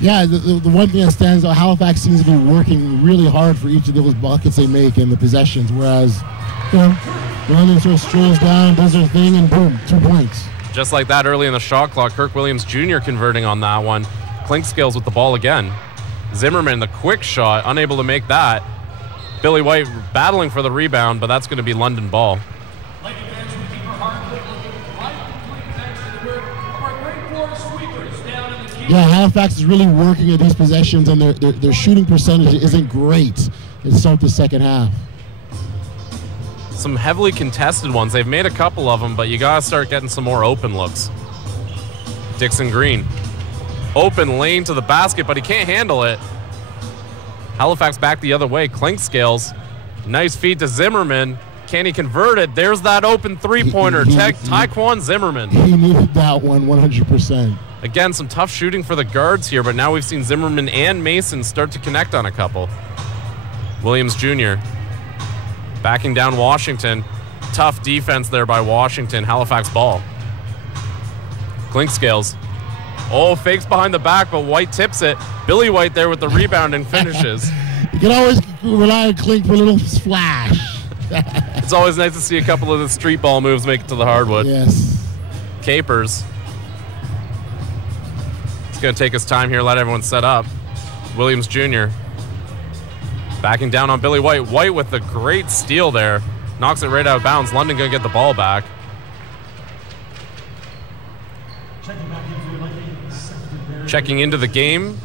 Yeah, the one thing that stands out, Halifax seems to be working really hard for each of those buckets they make and the possessions, whereas, London sort of strolls down, does their thing, and boom, 2 points. Just like that early in the shot clock, Kirk Williams Jr. converting on that one. Clink Scales with the ball again. Zimmerman, the quick shot, unable to make that. Billy White battling for the rebound, but that's going to be London ball. Yeah, Halifax is really working at these possessions, and their shooting percentage isn't great to start the second half. Some heavily contested ones. They've made a couple of them, but you got to start getting some more open looks. Dixon Green. Open lane to the basket, but he can't handle it. Halifax back the other way. Clink Scales. Nice feed to Zimmerman. Can he convert it? There's that open three-pointer. Taekwon Zimmerman. He needed that one 100%. Again, some tough shooting for the guards here, but now we've seen Zimmerman and Mason start to connect on a couple. Williams Jr. backing down Washington. Tough defense there by Washington. Halifax ball. Clink Scales. Oh, fakes behind the back, but White tips it. Billy White there with the rebound and finishes. You can always rely on Clink for a little splash. It's always nice to see a couple of the street ball moves make it to the hardwood. Yes. Capers. It's going to take his time here, let everyone set up. Williams Jr. backing down on Billy White. White with the great steal there. Knocks it right out of bounds. London going to get the ball back. Checking into the game,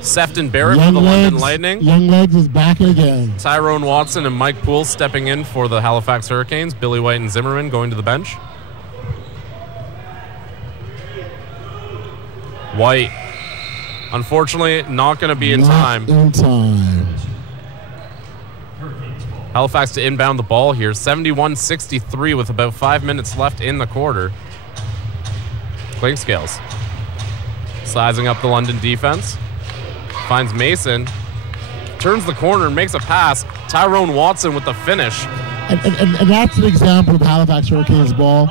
Sefton Barrett for the London Lightning. Young Legs is back again. Tyrone Watson and Mike Poole stepping in for the Halifax Hurricanes. Billy White and Zimmerman going to the bench. White, unfortunately, not going to be in time. In time. Halifax to inbound the ball here. 71-63 with about 5 minutes left in the quarter. Clink Scales. Sizing up the London defense. Finds Mason. Turns the corner and makes a pass. Tyrone Watson with the finish. And that's an example of Halifax Hurricanes ball.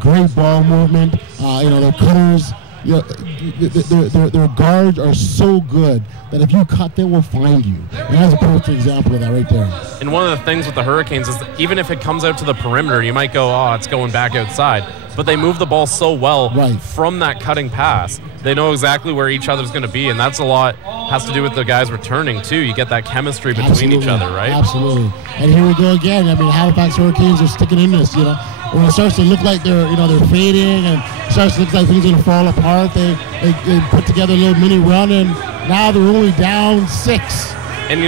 Great ball movement. Their cutters, their guards are so good that if you cut, they will find you. And that's a perfect example of that right there. And one of the things with the Hurricanes is that even if it comes out to the perimeter, you might go, oh, it's going back outside. But they move the ball so well from that cutting pass. They know exactly where each other's going to be, and that's a lot has to do with the guys returning, too. You get that chemistry between each other, right? Absolutely. And here we go again. I mean, Halifax Hurricanes are sticking in this, When it starts to look like they're fading and starts to look like things are going to fall apart, they put together a little mini run, and now they're only down 6. And,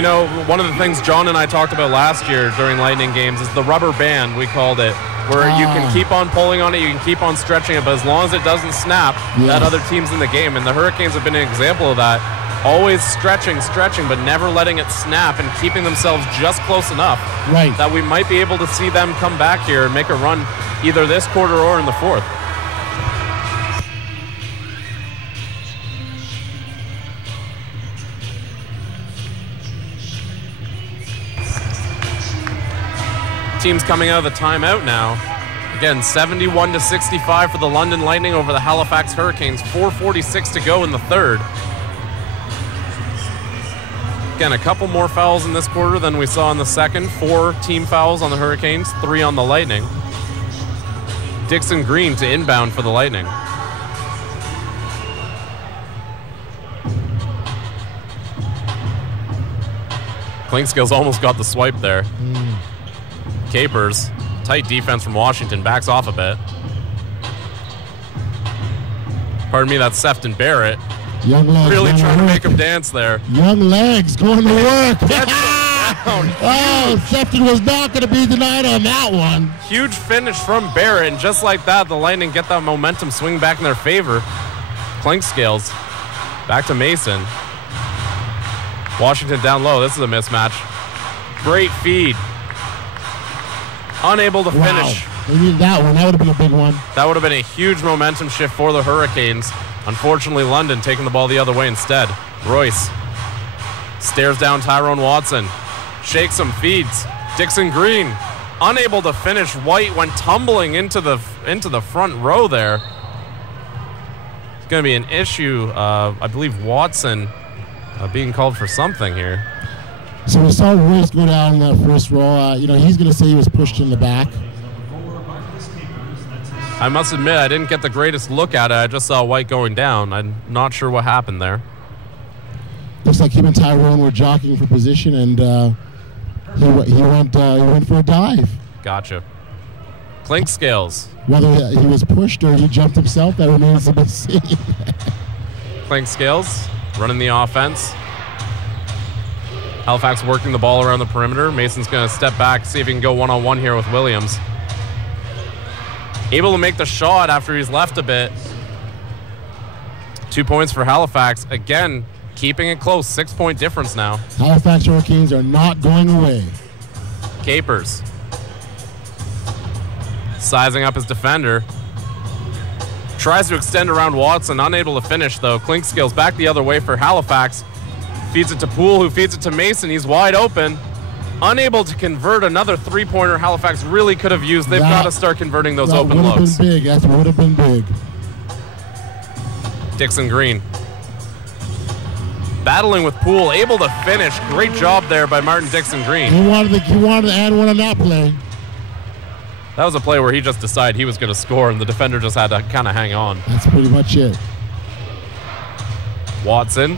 one of the things John and I talked about last year during Lightning games is the rubber band, we called it, where you can keep on pulling on it, you can keep on stretching it, but as long as it doesn't snap, that other team's in the game. And the Hurricanes have been an example of that. Always stretching, but never letting it snap and keeping themselves just close enough that we might be able to see them come back here and make a run either this quarter or in the fourth. Teams coming out of the timeout now. Again, 71-65 for the London Lightning over the Halifax Hurricanes. 4:46 to go in the third. Again, a couple more fouls in this quarter than we saw in the second. 4 team fouls on the Hurricanes, 3 on the Lightning. Dixon Green to inbound for the Lightning. Klinkskill's almost got the swipe there. Capers, tight defense from Washington, backs off a bit. Pardon me, that's Sefton Barrett. Young legs, really trying to make him dance there. Young legs going to work. Oh, Sefton was not going to be denied on that one. Huge finish from Barrett, and just like that, the Lightning get that momentum swing back in their favor. Klinkskills back to Mason. Washington down low. This is a mismatch. Great feed. Unable to finish. They needed that one. That would have been a big one. That would have been a huge momentum shift for the Hurricanes. Unfortunately, London taking the ball the other way instead. Royce stares down Tyrone Watson. Shakes him, feeds. Dixon Green unable to finish. White went tumbling into the front row there. It's going to be an issue. I believe Watson being called for something here. So we saw Royce go down in that first row. He's going to say he was pushed in the back. I must admit, I didn't get the greatest look at it. I just saw White going down. I'm not sure what happened there. Looks like him and Tyrone were jockeying for position, and he went for a dive. Gotcha. Klinkskills. Whether he was pushed or he jumped himself, that remains to be seen. Klinkskills running the offense. Halifax working the ball around the perimeter. Mason's going to step back, see if he can go one-on-one here with Williams. Able to make the shot after he's left a bit. 2 points for Halifax. Again, keeping it close. 6-point difference now. Halifax Hurricanes are not going away. Capers. Sizing up his defender. Tries to extend around Watson. Unable to finish, though. Klinkskills back the other way for Halifax. Feeds it to Poole, who feeds it to Mason. He's wide open. Unable to convert another three-pointer Halifax really could have used. They've got to start converting those open looks. That would have been big. That would have been big. Dixon Green. Battling with Poole, able to finish. Great job there by Martin Dixon Green. He wanted to add one on that play. That was a play where he just decided he was going to score, and the defender just had to kind of hang on. That's pretty much it. Watson.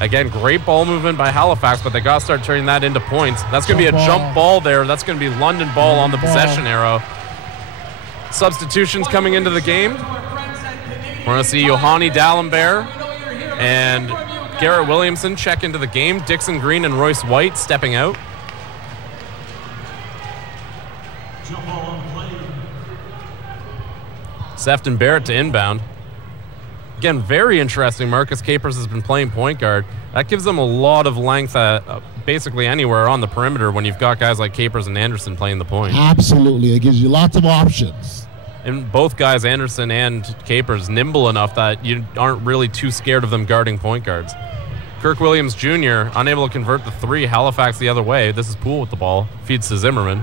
Again, great ball movement by Halifax, but they got to start turning that into points. That's going to be a jump ball there. That's going to be London ball on the possession arrow. Substitutions coming into the game. We're going to see Yohani D'Alembert and Garrett Williamson check into the game. Dixon Green and Royce White stepping out. Sefton Barrett to inbound. Again, very interesting. Marcus Capers has been playing point guard. That gives them a lot of length basically anywhere on the perimeter when you've got guys like Capers and Anderson playing the point. Absolutely. It gives you lots of options. And both guys, Anderson and Capers, nimble enough that you aren't really too scared of them guarding point guards. Kirk Williams Jr. unable to convert the three. Halifax the other way. This is Poole with the ball. Feeds to Zimmerman.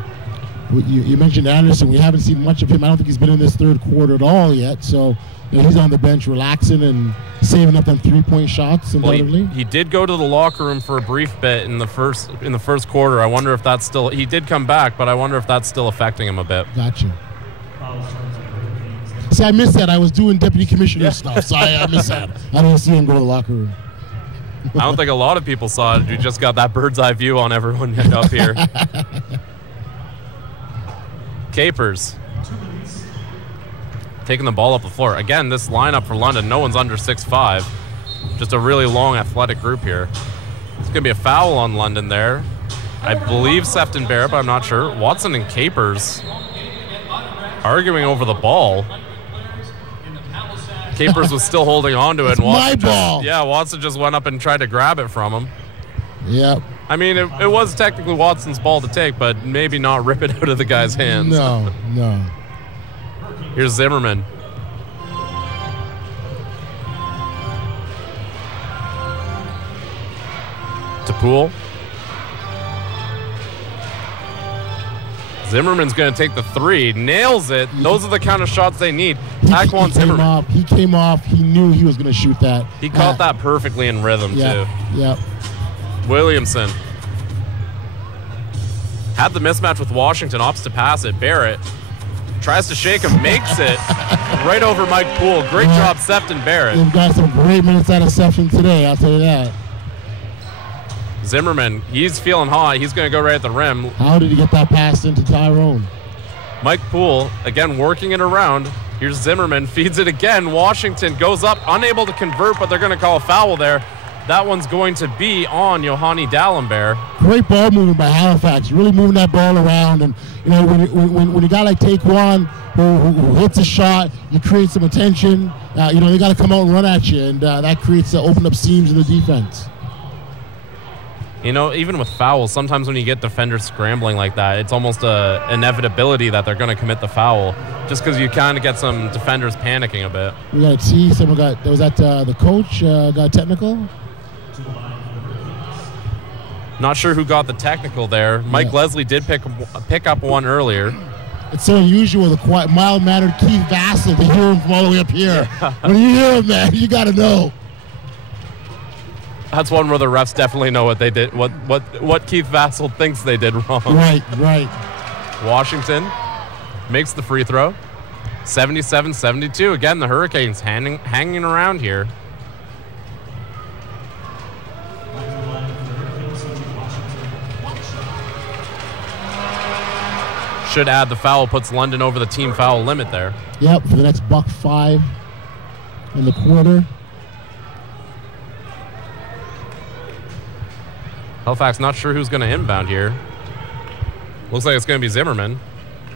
You mentioned Anderson. We haven't seen much of him. I don't think he's been in this third quarter at all yet. So he's on the bench relaxing and saving up them three-point shots. Well, he did go to the locker room for a brief bit in the first quarter. I wonder if that's still. He did come back, but I wonder if that's still affecting him a bit. Gotcha. See, I missed that. I was doing deputy commissioner stuff, so I missed that. I didn't see him go to the locker room. I don't think a lot of people saw it. We just got that bird's eye view on everyone up here. Capers taking the ball up the floor. Again, this lineup for London, no one's under 6'5". Just a really long athletic group here. It's going to be a foul on London there. I believe Sefton Barrett, but I'm not sure. Watson and Capers arguing over the ball. Capers was still holding on to it. And Watson ball. Watson just went up and tried to grab it from him. Yep. I mean, it was technically Watson's ball to take, but maybe not rip it out of the guy's hands. No. Here's Zimmerman. To Poole. Zimmerman's going to take the three. Nails it. Those are the kind of shots they need. Taquan Zimmerman. He came off. He knew he was going to shoot that. He caught that perfectly in rhythm, too. Yep. Williamson. Had the mismatch with Washington. Opts to pass it. Barrett tries to shake him. Makes it. Right over Mike Poole. Great job, Sefton Barrett. They've got some great minutes out of Sefton today. I'll tell you that. Zimmerman, he's feeling hot. He's going to go right at the rim. How did he get that pass into Tyrone? Mike Poole, again, working it around. Here's Zimmerman, feeds it again. Washington goes up, unable to convert, but they're going to call a foul there. That one's going to be on Yohani Dallenberg. Great ball movement by Halifax, really moving that ball around. And, when a guy like Taquan who hits a shot, you create some attention. They got to come out and run at you, and that creates open up seams in the defense. Even with fouls, sometimes when you get defenders scrambling like that, it's almost an inevitability that they're going to commit the foul, just because you kind of get some defenders panicking a bit. We got to see someone the coach got technical. Not sure who got the technical there. Mike Leslie did pick up one earlier. It's so unusual, the quiet, mild-mannered Keith Vassell, to hear him from all the way up here. Yeah. When you hear him, man, you got to know. That's one where the refs definitely know what they did, what Keith Vassell thinks they did wrong. Right. Washington makes the free throw. 77-72. Again, the Hurricanes hanging around here. Should add the foul, puts London over the team foul limit there. Yep, for the next $1.05 in the quarter. Halifax not sure who's going to inbound here. Looks like it's going to be Zimmerman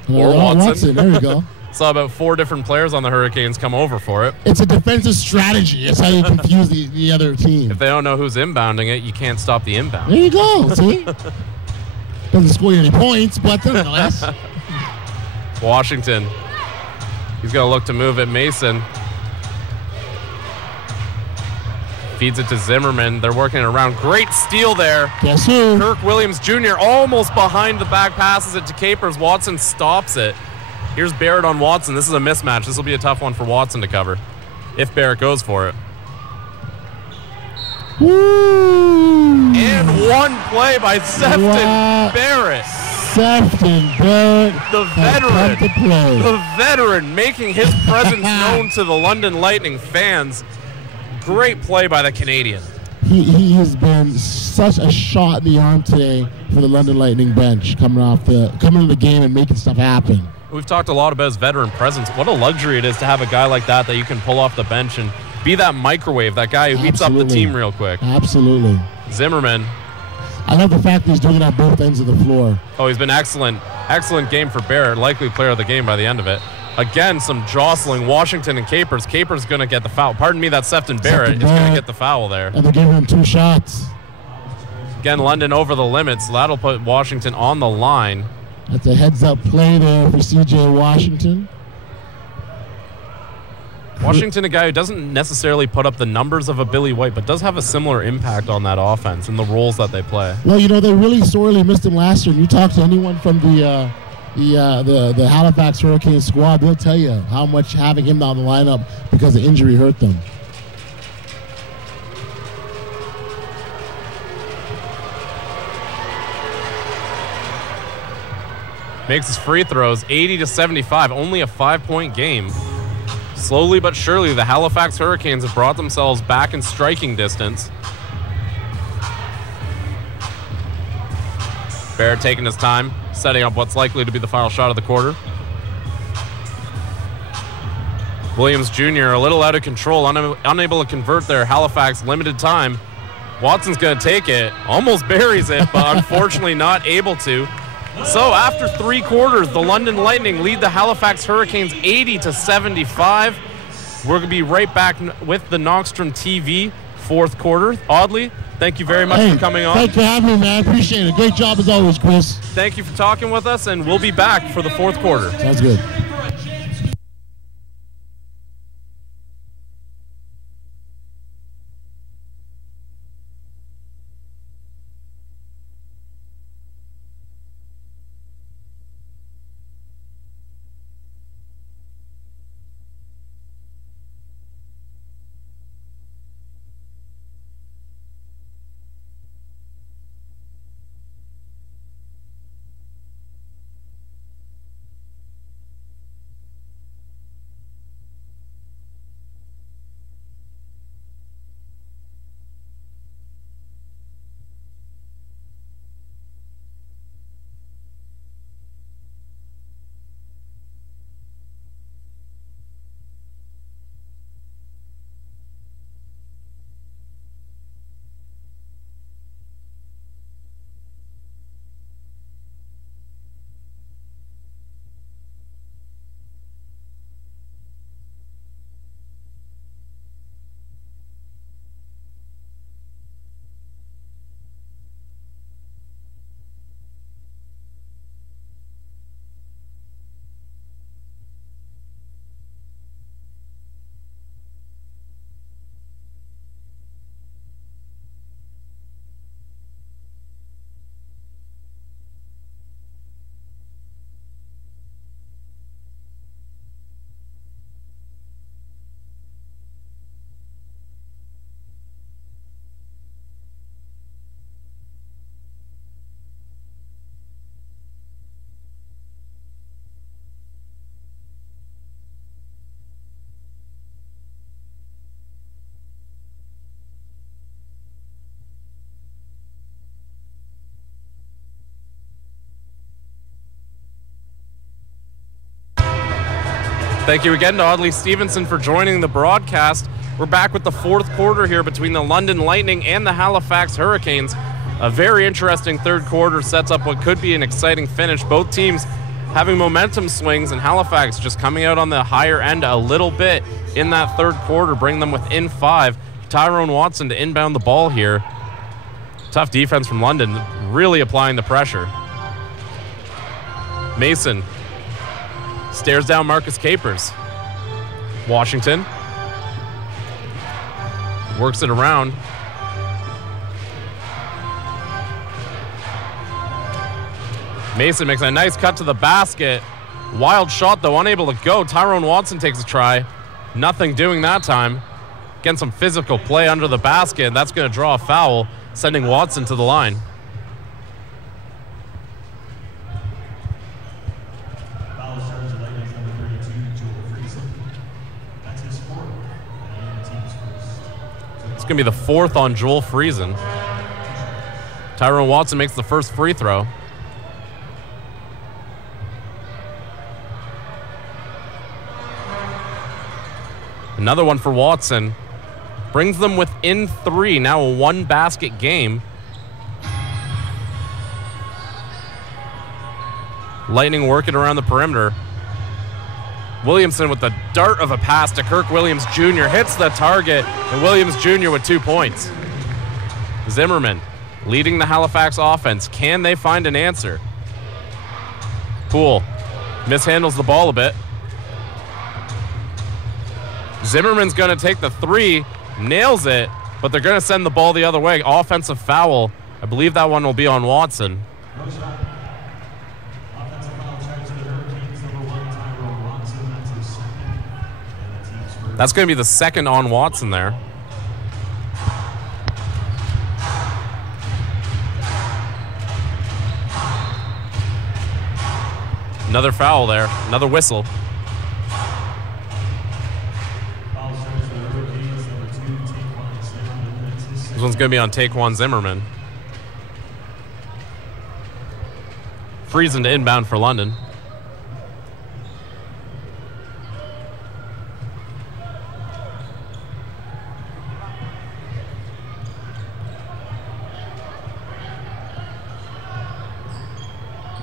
or Watson. There you go. Saw about 4 different players on the Hurricanes come over for it. It's a defensive strategy. It's how you confuse the other team. If they don't know who's inbounding it, you can't stop the inbound. There you go. See? Doesn't score you any points, but nonetheless. Washington. He's going to look to move it. Mason feeds it to Zimmerman. They're working it around. Great steal there. Guess who? Kirk Williams Jr. almost behind the back, passes it to Capers. Watson stops it. Here's Barrett on Watson. This is a mismatch. This will be a tough one for Watson to cover if Barrett goes for it. Woo! And one play by Sefton Barrett. Sefton Barrett, the veteran making his presence known to the London Lightning fans. Great play by the Canadian. He has been such a shot in the arm today for the London Lightning bench, coming into the game and making stuff happen. We've talked a lot about his veteran presence. What a luxury it is to have a guy like that you can pull off the bench and be that microwave, that guy who heats up the team real quick. Absolutely. Zimmerman. I love the fact that he's doing it on both ends of the floor. Oh, he's been excellent. Excellent game for Barrett. Likely player of the game by the end of it. Again, some jostling. Washington and Capers. Capers going to get the foul. Pardon me, that's Sefton Barrett. Is going to get the foul there. And they're giving him 2 shots. Again, London over the limit, so that'll put Washington on the line. That's a heads-up play there for C.J. Washington. Washington, a guy who doesn't necessarily put up the numbers of a Billy White, but does have a similar impact on that offense and the roles that they play. Well, you know, they really sorely missed him last year. And you talk to anyone from the Halifax Hurricanes squad, they'll tell you how much having him down the lineup because the injury hurt them. Makes his free throws 80-75, only a 5-point game. Slowly but surely, the Halifax Hurricanes have brought themselves back in striking distance. Barrett taking his time, setting up what's likely to be the final shot of the quarter. Williams Jr. a little out of control, unable to convert their Halifax limited time. Watson's going to take it, almost buries it, but unfortunately not able to. So after 3 quarters, the London Lightning lead the Halifax Hurricanes 80-75. We're going to be right back with the Knockstrom TV 4th quarter. Audley, thank you very much for coming on. Thanks for having me, man. Appreciate it. Great job as always, Chris. Thank you for talking with us, and we'll be back for the 4th quarter. Sounds good. Thank you again to Audley Stevenson for joining the broadcast. We're back with the 4th quarter here between the London Lightning and the Halifax Hurricanes. A very interesting 3rd quarter sets up what could be an exciting finish. Both teams having momentum swings, and Halifax just coming out on the higher end a little bit in that 3rd quarter, bring them within 5. Tyrone Watson to inbound the ball here. Tough defense from London, really applying the pressure. Mason stares down Marcus Capers. Washington works it around. Mason makes a nice cut to the basket. Wild shot, though, unable to go. Tyrone Watson takes a try. Nothing doing that time. Getting some physical play under the basket, and that's going to draw a foul, sending Watson to the line. It's going to be the 4th on Joel Friesen. Tyrone Watson makes the first free throw. Another one for Watson. Brings them within 3. Now a 1-basket game. Lightning working around the perimeter. Williamson with the dart of a pass to Kirk Williams Jr. hits the target, and Williams Jr. with 2 points. Zimmerman leading the Halifax offense. Can they find an answer? Poole mishandles the ball a bit. Zimmerman's going to take the 3, nails it, but they're going to send the ball the other way. Offensive foul. I believe that one will be on Watson. That's going to be the second on Watson there. Another foul there, another whistle. This one's going to be on Taquan Zimmerman. Friesen to inbound for London.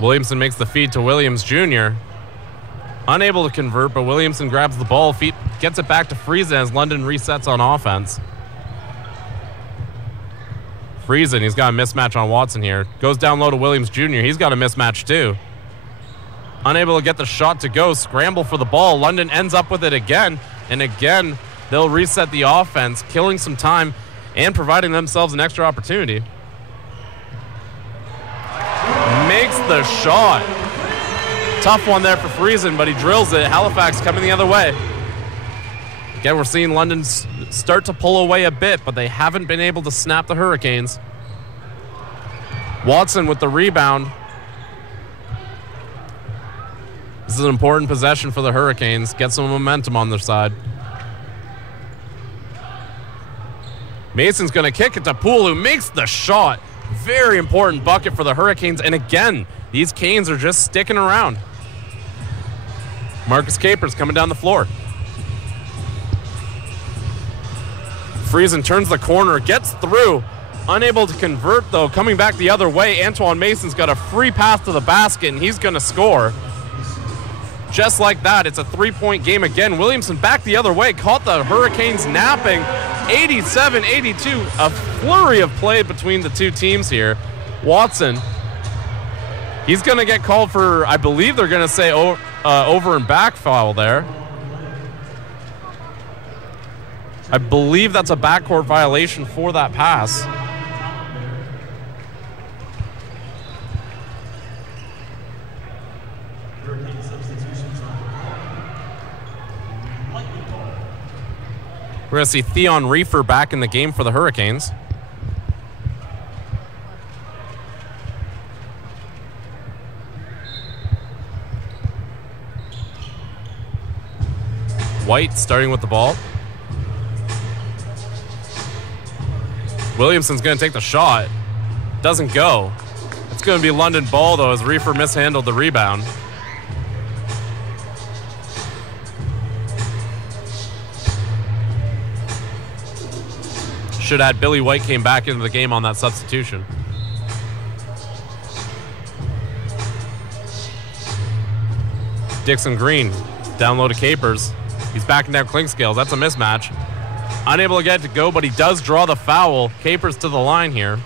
Williamson makes the feed to Williams Jr. Unable to convert, but Williamson grabs the ball, gets it back to Friesen as London resets on offense. Friesen, he's got a mismatch on Watson here. Goes down low to Williams Jr. He's got a mismatch too. Unable to get the shot to go. Scramble for the ball. London ends up with it again. And again, they'll reset the offense, killing some time and providing themselves an extra opportunity. Makes the shot. Tough one there for Friesen, but he drills it. Halifax coming the other way. Again, we're seeing London start to pull away a bit, but they haven't been able to snap the Hurricanes. Watson with the rebound. This is an important possession for the Hurricanes. Get some momentum on their side. Mason's going to kick it to Poole, who makes the shot. Very important bucket for the Hurricanes. And again, these Canes are just sticking around. Marcus Capers coming down the floor. Friesen turns the corner, gets through. Unable to convert, though. Coming back the other way, Antoine Mason's got a free pass to the basket, and he's going to score. Just like that, it's a three-point game again. Williamson back the other way, caught the Hurricanes napping. 87-82, a flurry of play between the two teams here. Watson, he's going to get called for, I believe they're going to say over and back foul there. I believe that's a backcourt violation for that pass. We're going to see Theon Reefer back in the game for the Hurricanes. White starting with the ball. Williamson's going to take the shot. Doesn't go. It's going to be London ball, though, as Reefer mishandled the rebound. Should add Billy White came back into the game on that substitution. Dixon Green down low to Capers. He's backing down Clinkscales. That's a mismatch. Unable to get it to go, but he does draw the foul. Capers to the line here.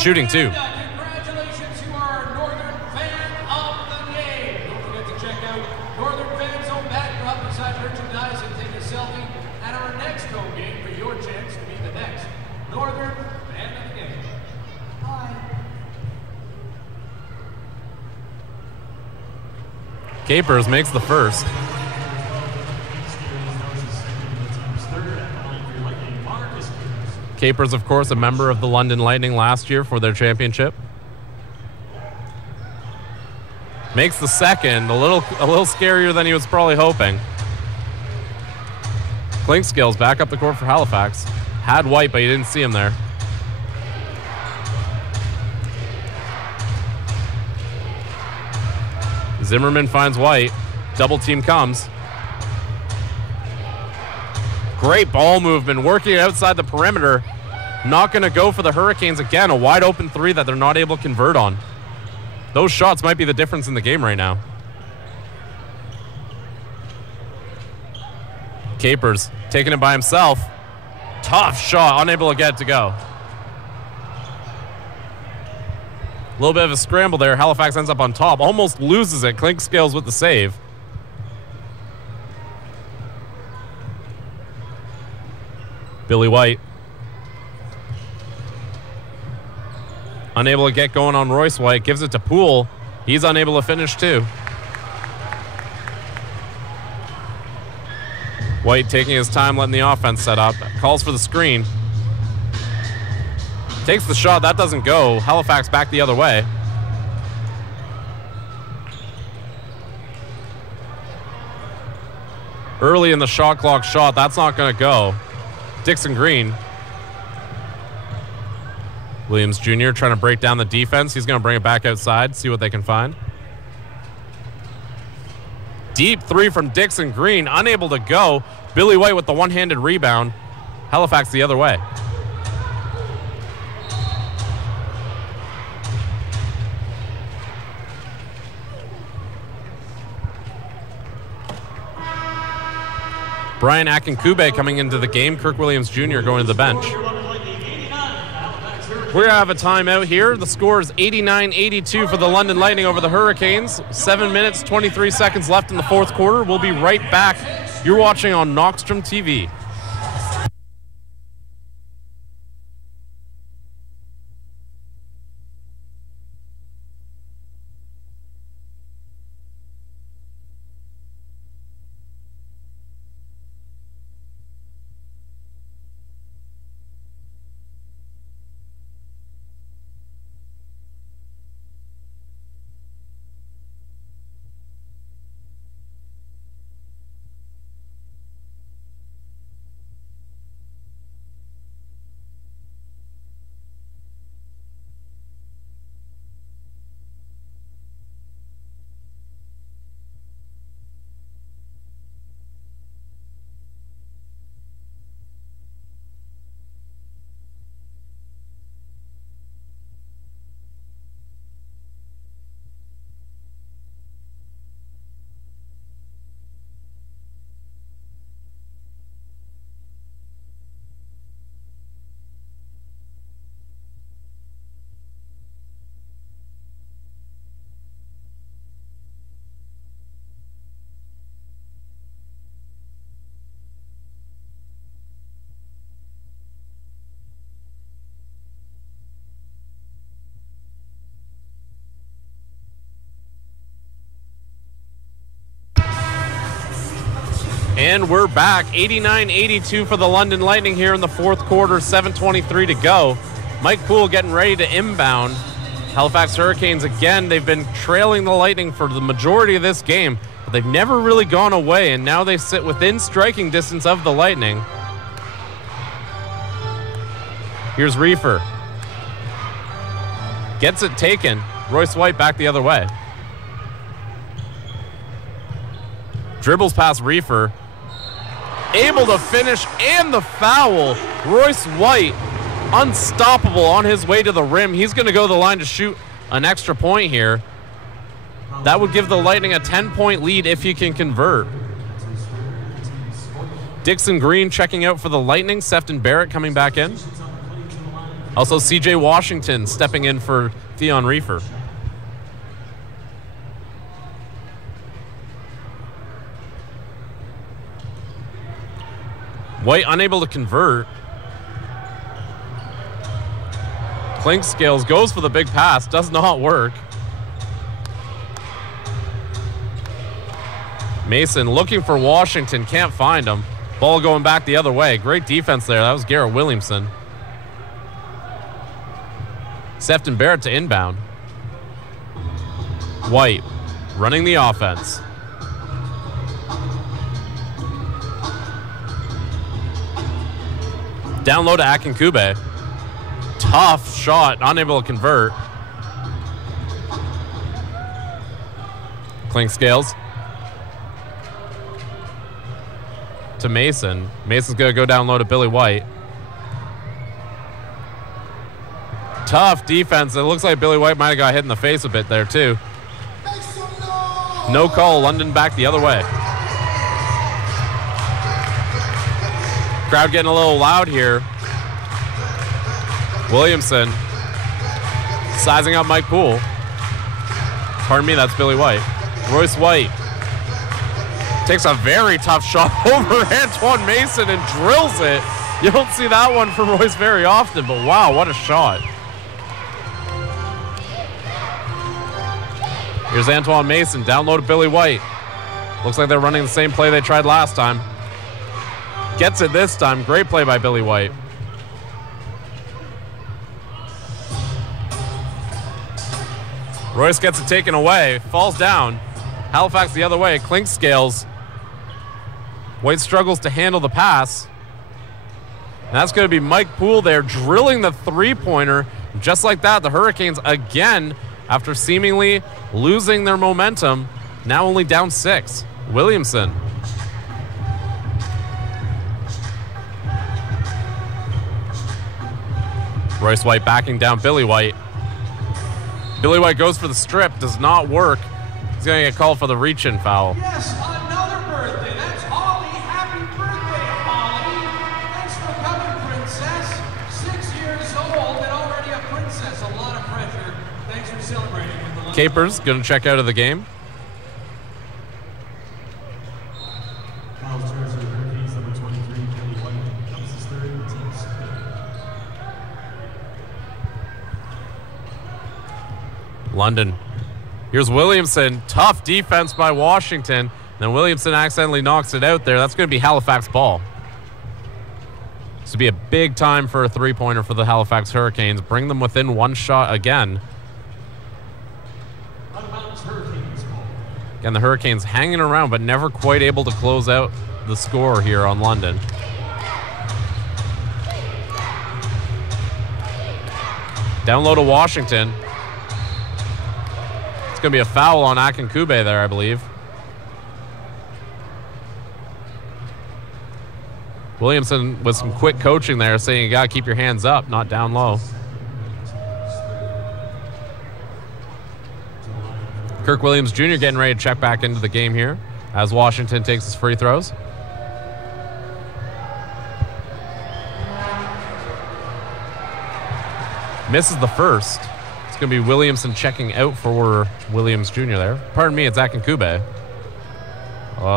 Shooting two. Congratulations to our Northern fan of the game. Don't forget to check out Northern Fan Zone backdrop inside merchandise and take a selfie at our next home game for your chance to be the next Northern fan of the game. Bye. Capers makes the first. Capers, of course, a member of the London Lightning last year for their championship. Makes the second, a little scarier than he was probably hoping. Clinkscales back up the court for Halifax. Had White, but you didn't see him there. Zimmerman finds White. Double team comes. Great ball movement, working outside the perimeter. Not going to go for the Hurricanes again. A wide open three that they're not able to convert on. Those shots might be the difference in the game right now. Capers taking it by himself. Tough shot, unable to get it to go. A little bit of a scramble there. Halifax ends up on top. Almost loses it. Clinkscales with the save. Billy White. Unable to get going on Royce White. Gives it to Poole. He's unable to finish too. White taking his time, letting the offense set up. Calls for the screen. Takes the shot. That doesn't go. Halifax back the other way. Early in the shot clock shot. That's not going to go. Dixon Green. Williams Jr. trying to break down the defense. He's going to bring it back outside, see what they can find. Deep three from Dixon Green, unable to go. Billy White with the one-handed rebound. Halifax the other way. Brian Akinkube coming into the game. Kirk Williams Jr. going to the bench. We're going to have a timeout here. The score is 89-82 for the London Lightning over the Hurricanes. 7 minutes, 23 seconds left in the fourth quarter. We'll be right back. You're watching on Knockstrom TV. And we're back, 89-82 for the London Lightning here in the fourth quarter, 7:23 to go. Mike Poole getting ready to inbound. Halifax Hurricanes, again, they've been trailing the Lightning for the majority of this game, but they've never really gone away, and now they sit within striking distance of the Lightning. Here's Reefer. Gets it taken. Royce White back the other way. Dribbles past Reefer. Able to finish, and the foul. Royce White, unstoppable on his way to the rim. He's going to go to the line to shoot an extra point here. That would give the Lightning a 10-point lead if he can convert. Dixon Green checking out for the Lightning. Sefton Barrett coming back in. Also, CJ Washington stepping in for Theon Reefer. White unable to convert. Clinkscales goes for the big pass. Does not work. Mason looking for Washington. Can't find him. Ball going back the other way. Great defense there. That was Garrett Williamson. Sefton Barrett to inbound. White running the offense. Down low to Akinkube. Tough shot, unable to convert. Clinkscales. To Mason. Mason's going to go down low to Billy White. Tough defense. It looks like Billy White might have got hit in the face a bit there too. No call. London back the other way. Crowd getting a little loud here. Williamson sizing up Mike Poole. Pardon me, that's Billy White. Royce White takes a very tough shot over Antoine Mason and drills it. You don't see that one from Royce very often, but wow, what a shot. Here's Antoine Mason, down low to Billy White. Looks like they're running the same play they tried last time. Gets it this time. Great play by Billy White. Royce gets it taken away, falls down. Halifax the other way, Clinkscales. White struggles to handle the pass. And that's going to be Mike Poole there drilling the three-pointer. Just like that, the Hurricanes again, after seemingly losing their momentum, now only down 6. Williamson. Royce White backing down Billy White. Billy White goes for the strip, does not work. He's going to get called for the reach-in foul. Yes, another birthday. That's Holly. Happy birthday, Holly. Thanks for coming, Princess. 6 years old and already a princess. A lot of pressure. Thanks for celebrating with the London Capers going to check out of the game. Miles Turner, Hurricanes, number 23, Billy White. That was his third team split. London. Here's Williamson. Tough defense by Washington. Then Williamson accidentally knocks it out there. That's going to be Halifax ball. This would be a big time for a three-pointer for the Halifax Hurricanes. Bring them within one shot again. Again, the Hurricanes hanging around, but never quite able to close out the score here on London. Down low to Washington. It's going to be a foul on Akinkube there, I believe. Williamson with some quick coaching there, saying you got to keep your hands up, not down low. Kirk Williams Jr. getting ready to check back into the game here as Washington takes his free throws. Misses the first. It's going to be Williamson checking out for Williams Jr. there. Pardon me, it's Akinkube.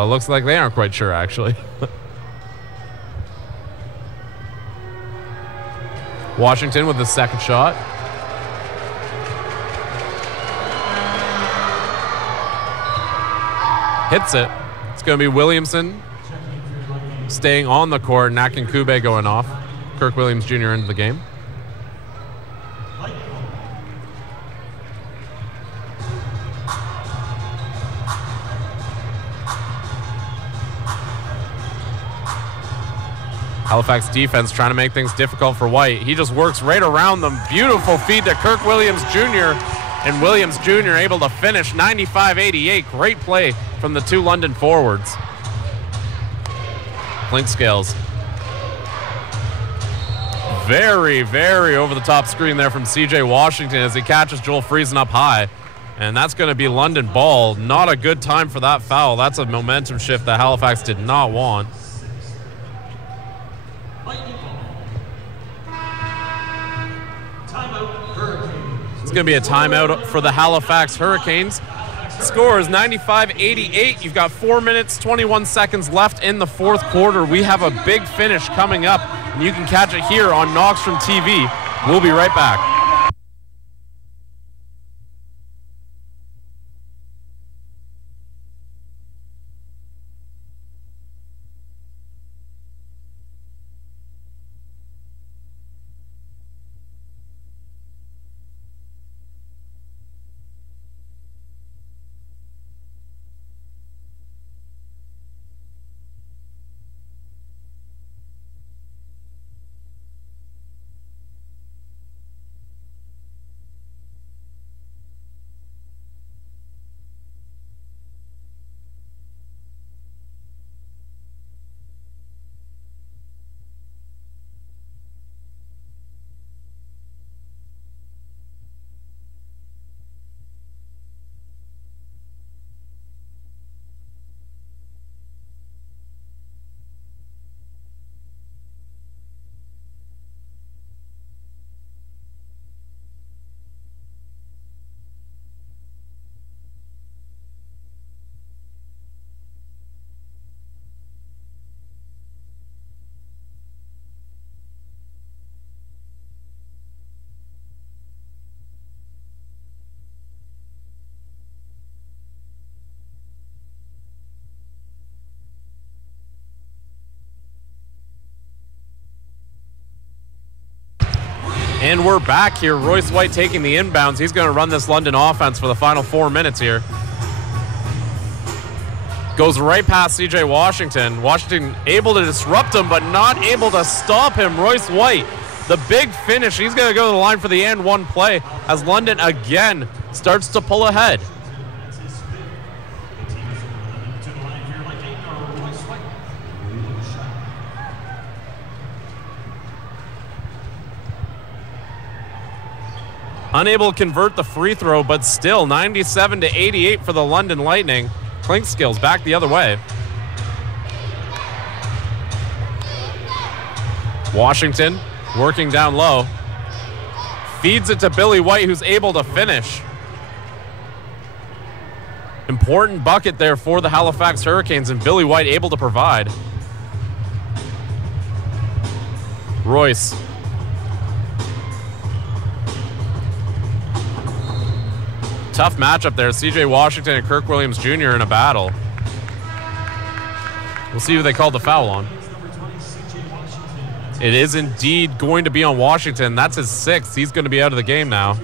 Looks like they aren't quite sure, actually. Washington with the second shot. Hits it. It's going to be Williamson staying on the court, and Akinkube going off. Kirk Williams Jr. into the game. Halifax defense trying to make things difficult for White. He just works right around them. Beautiful feed to Kirk Williams Jr. And Williams Jr. able to finish 95-88. Great play from the two London forwards. Clinkscales. Very, very over the top screen there from CJ Washington as he catches Joel Friesen up high. And that's going to be London ball. Not a good time for that foul. That's a momentum shift that Halifax did not want. It's going to be a timeout for the Halifax Hurricanes. Score is 95-88. You've got 4 minutes, 21 seconds left in the fourth quarter. We have a big finish coming up, and you can catch it here on Knoxstrom TV. We'll be right back. And we're back here. Royce White taking the inbounds. He's going to run this London offense for the final 4 minutes here. Goes right past CJ Washington. Washington able to disrupt him, but not able to stop him. Royce White, the big finish. He's going to go to the line for the and one play as London again starts to pull ahead. Unable to convert the free throw, but still 97-88 for the London Lightning. Klinkskills back the other way. Washington working down low. Feeds it to Billy White, who's able to finish. Important bucket there for the Halifax Hurricanes, and Billy White able to provide. Royce. Tough matchup there. CJ Washington and Kirk Williams Jr. in a battle. We'll see who they called the foul on. It is indeed going to be on Washington. That's his 6th. He's going to be out of the game now.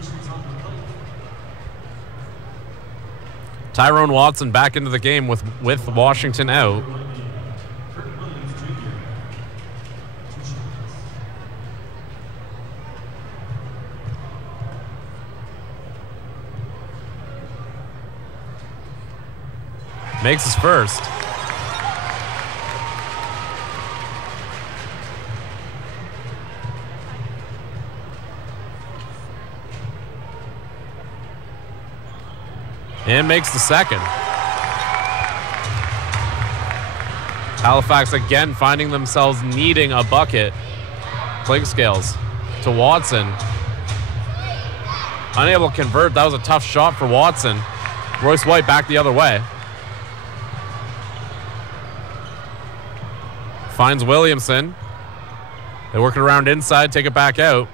Tyrone Watson back into the game with Washington out. Makes his first. And makes the second. Halifax again finding themselves needing a bucket. Klinkskills to Watson. Unable to convert. That was a tough shot for Watson. Royce White back the other way. Finds Williamson. They work it around inside, take it back out.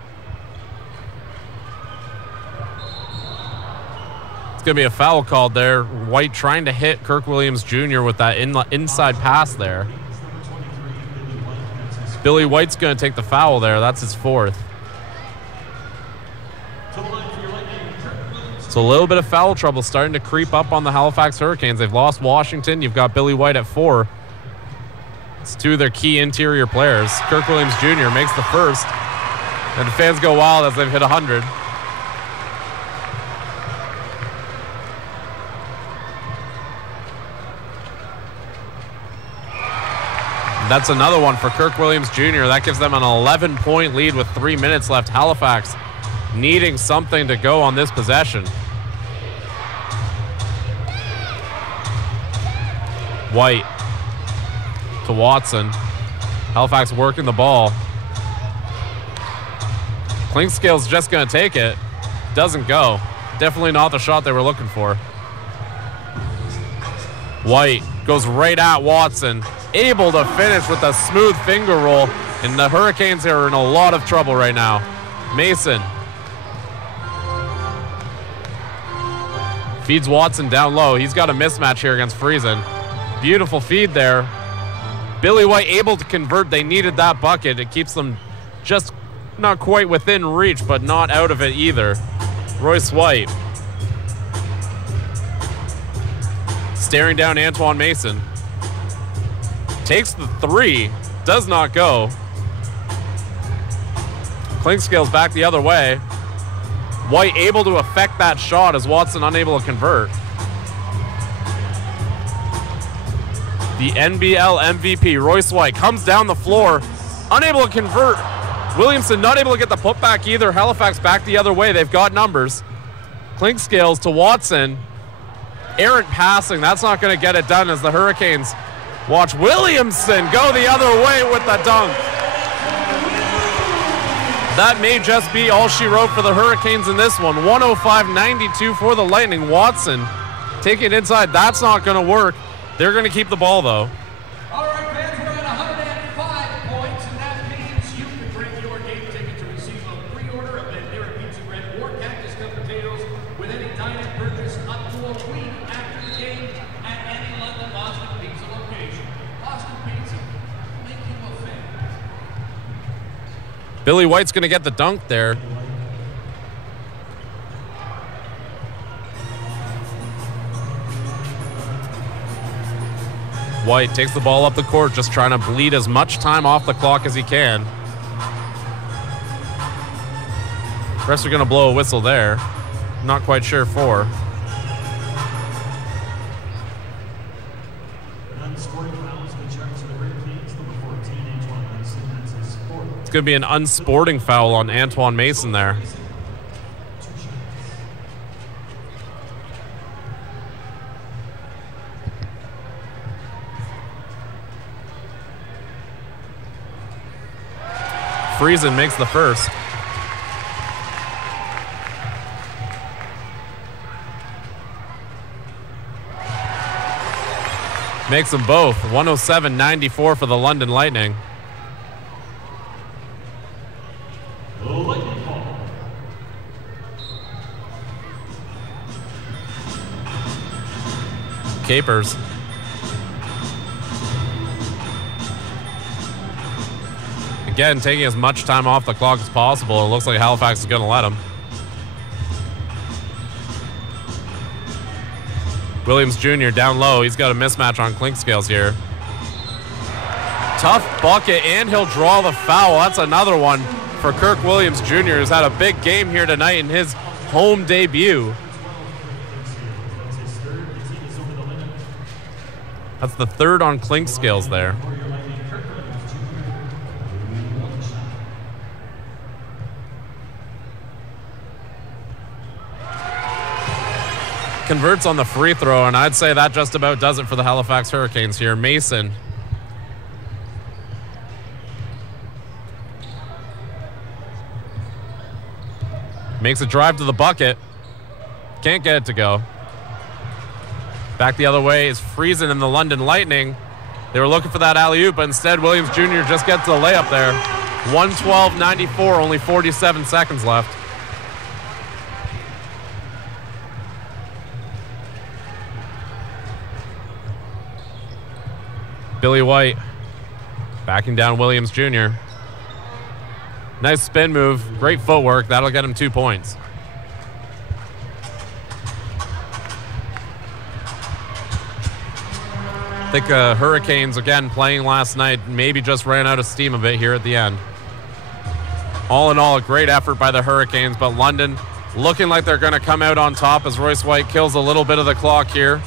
It's going to be a foul called there. White trying to hit Kirk Williams Jr. with that inside pass there. Billy White's going to take the foul there. That's his 4th. So a little bit of foul trouble starting to creep up on the Halifax Hurricanes. They've lost Washington. You've got Billy White at 4. It's 2 of their key interior players. Kirk Williams Jr. makes the first. And the fans go wild as they've hit 100. And that's another one for Kirk Williams Jr. That gives them an 11-point lead with 3 minutes left. Halifax needing something to go on this possession. White to Watson. Halifax working the ball. Klinkskill's just going to take it. Doesn't go. Definitely not the shot they were looking for. White goes right at Watson. Able to finish with a smooth finger roll. And the Hurricanes are in a lot of trouble right now. Mason. Feeds Watson down low. He's got a mismatch here against Friesen. Beautiful feed there. Billy White able to convert. They needed that bucket. It keeps them just not quite within reach, but not out of it either. Royce White. Staring down Antoine Mason. Takes the 3. Does not go. Klinkskill's back the other way. White able to affect that shot as Watson unable to convert. The NBL MVP, Royce White, comes down the floor, unable to convert. Williamson not able to get the putback either. Halifax back the other way. They've got numbers. Klinkskills to Watson. Errant passing. That's not going to get it done as the Hurricanes watch Williamson go the other way with the dunk. That may just be all she wrote for the Hurricanes in this one. 105-92 for the Lightning. Watson taking it inside. That's not going to work. They're going to keep the ball, though. All right, fans, we're at 105 points, and that means you can bring your game ticket to receive a pre-order of Bandera Pizza Bread or Cactus Cup potatoes with any dine-in purchase up to a week after the game at any London Boston Pizza location. Boston Pizza, make you a fan. Billy White's going to get the dunk there. White takes the ball up the court, just trying to bleed as much time off the clock as he can. Refs are going to blow a whistle there. Not quite sure for. It's going to be an unsporting foul on Antoine Mason there. Friesen makes the first. Makes them both. 107-94 for the London Lightning. Capers. Again, taking as much time off the clock as possible. It looks like Halifax is going to let him. Williams Jr. down low. He's got a mismatch on Clinkscales here. Tough bucket, and he'll draw the foul. That's another one for Kirk Williams Jr., who's had a big game here tonight in his home debut. That's the third on Clinkscales there. Converts on the free throw, and I'd say that just about does it for the Halifax Hurricanes here. Mason. Makes a drive to the bucket. Can't get it to go. Back the other way is Friesen and the London Lightning. They were looking for that alley-oop, but instead Williams Jr. just gets the layup there. 112-94, only 47 seconds left. Billy White backing down Williams Jr. Nice spin move, great footwork. That'll get him 2 points. I think Hurricanes, again, playing last night, maybe just ran out of steam a bit here at the end. All in all, a great effort by the Hurricanes, but London looking like they're going to come out on top as Royce White kills a little bit of the clock here.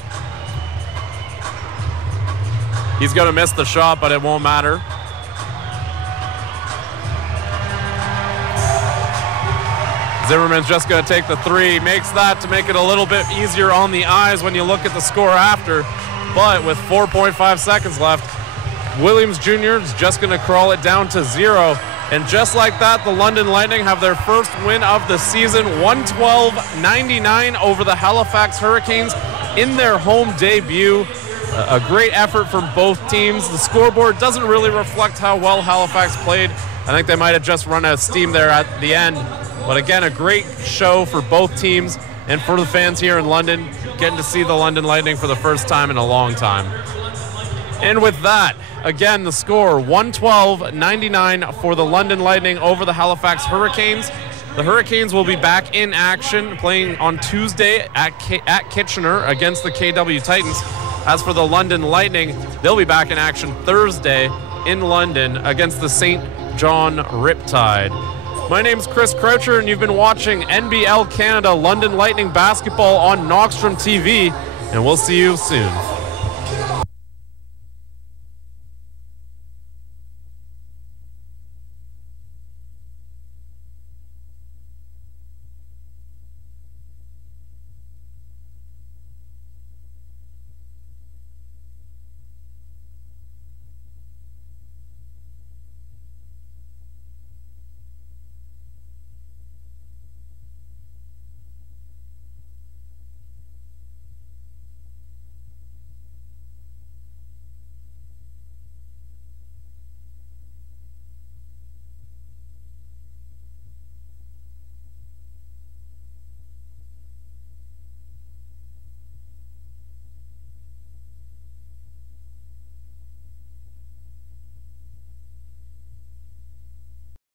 He's going to miss the shot, but it won't matter. Zimmerman's just going to take the three. Makes that to make it a little bit easier on the eyes when you look at the score after. But with 4.5 seconds left, Williams Jr. is just going to crawl it down to 0. And just like that, the London Lightning have their first win of the season, 112-99 over the Halifax Hurricanes in their home debut. A great effort from both teams. The scoreboard doesn't really reflect how well Halifax played. I think they might have just run out of steam there at the end. But again, a great show for both teams and for the fans here in London, getting to see the London Lightning for the first time in a long time. And with that, again, the score, 112-99 for the London Lightning over the Halifax Hurricanes. The Hurricanes will be back in action playing on Tuesday at Kitchener against the KW Titans. As for the London Lightning, they'll be back in action Thursday in London against the St. John Riptide. My name's Chris Croucher, and you've been watching NBL Canada London Lightning basketball on Knockstrom TV, and we'll see you soon.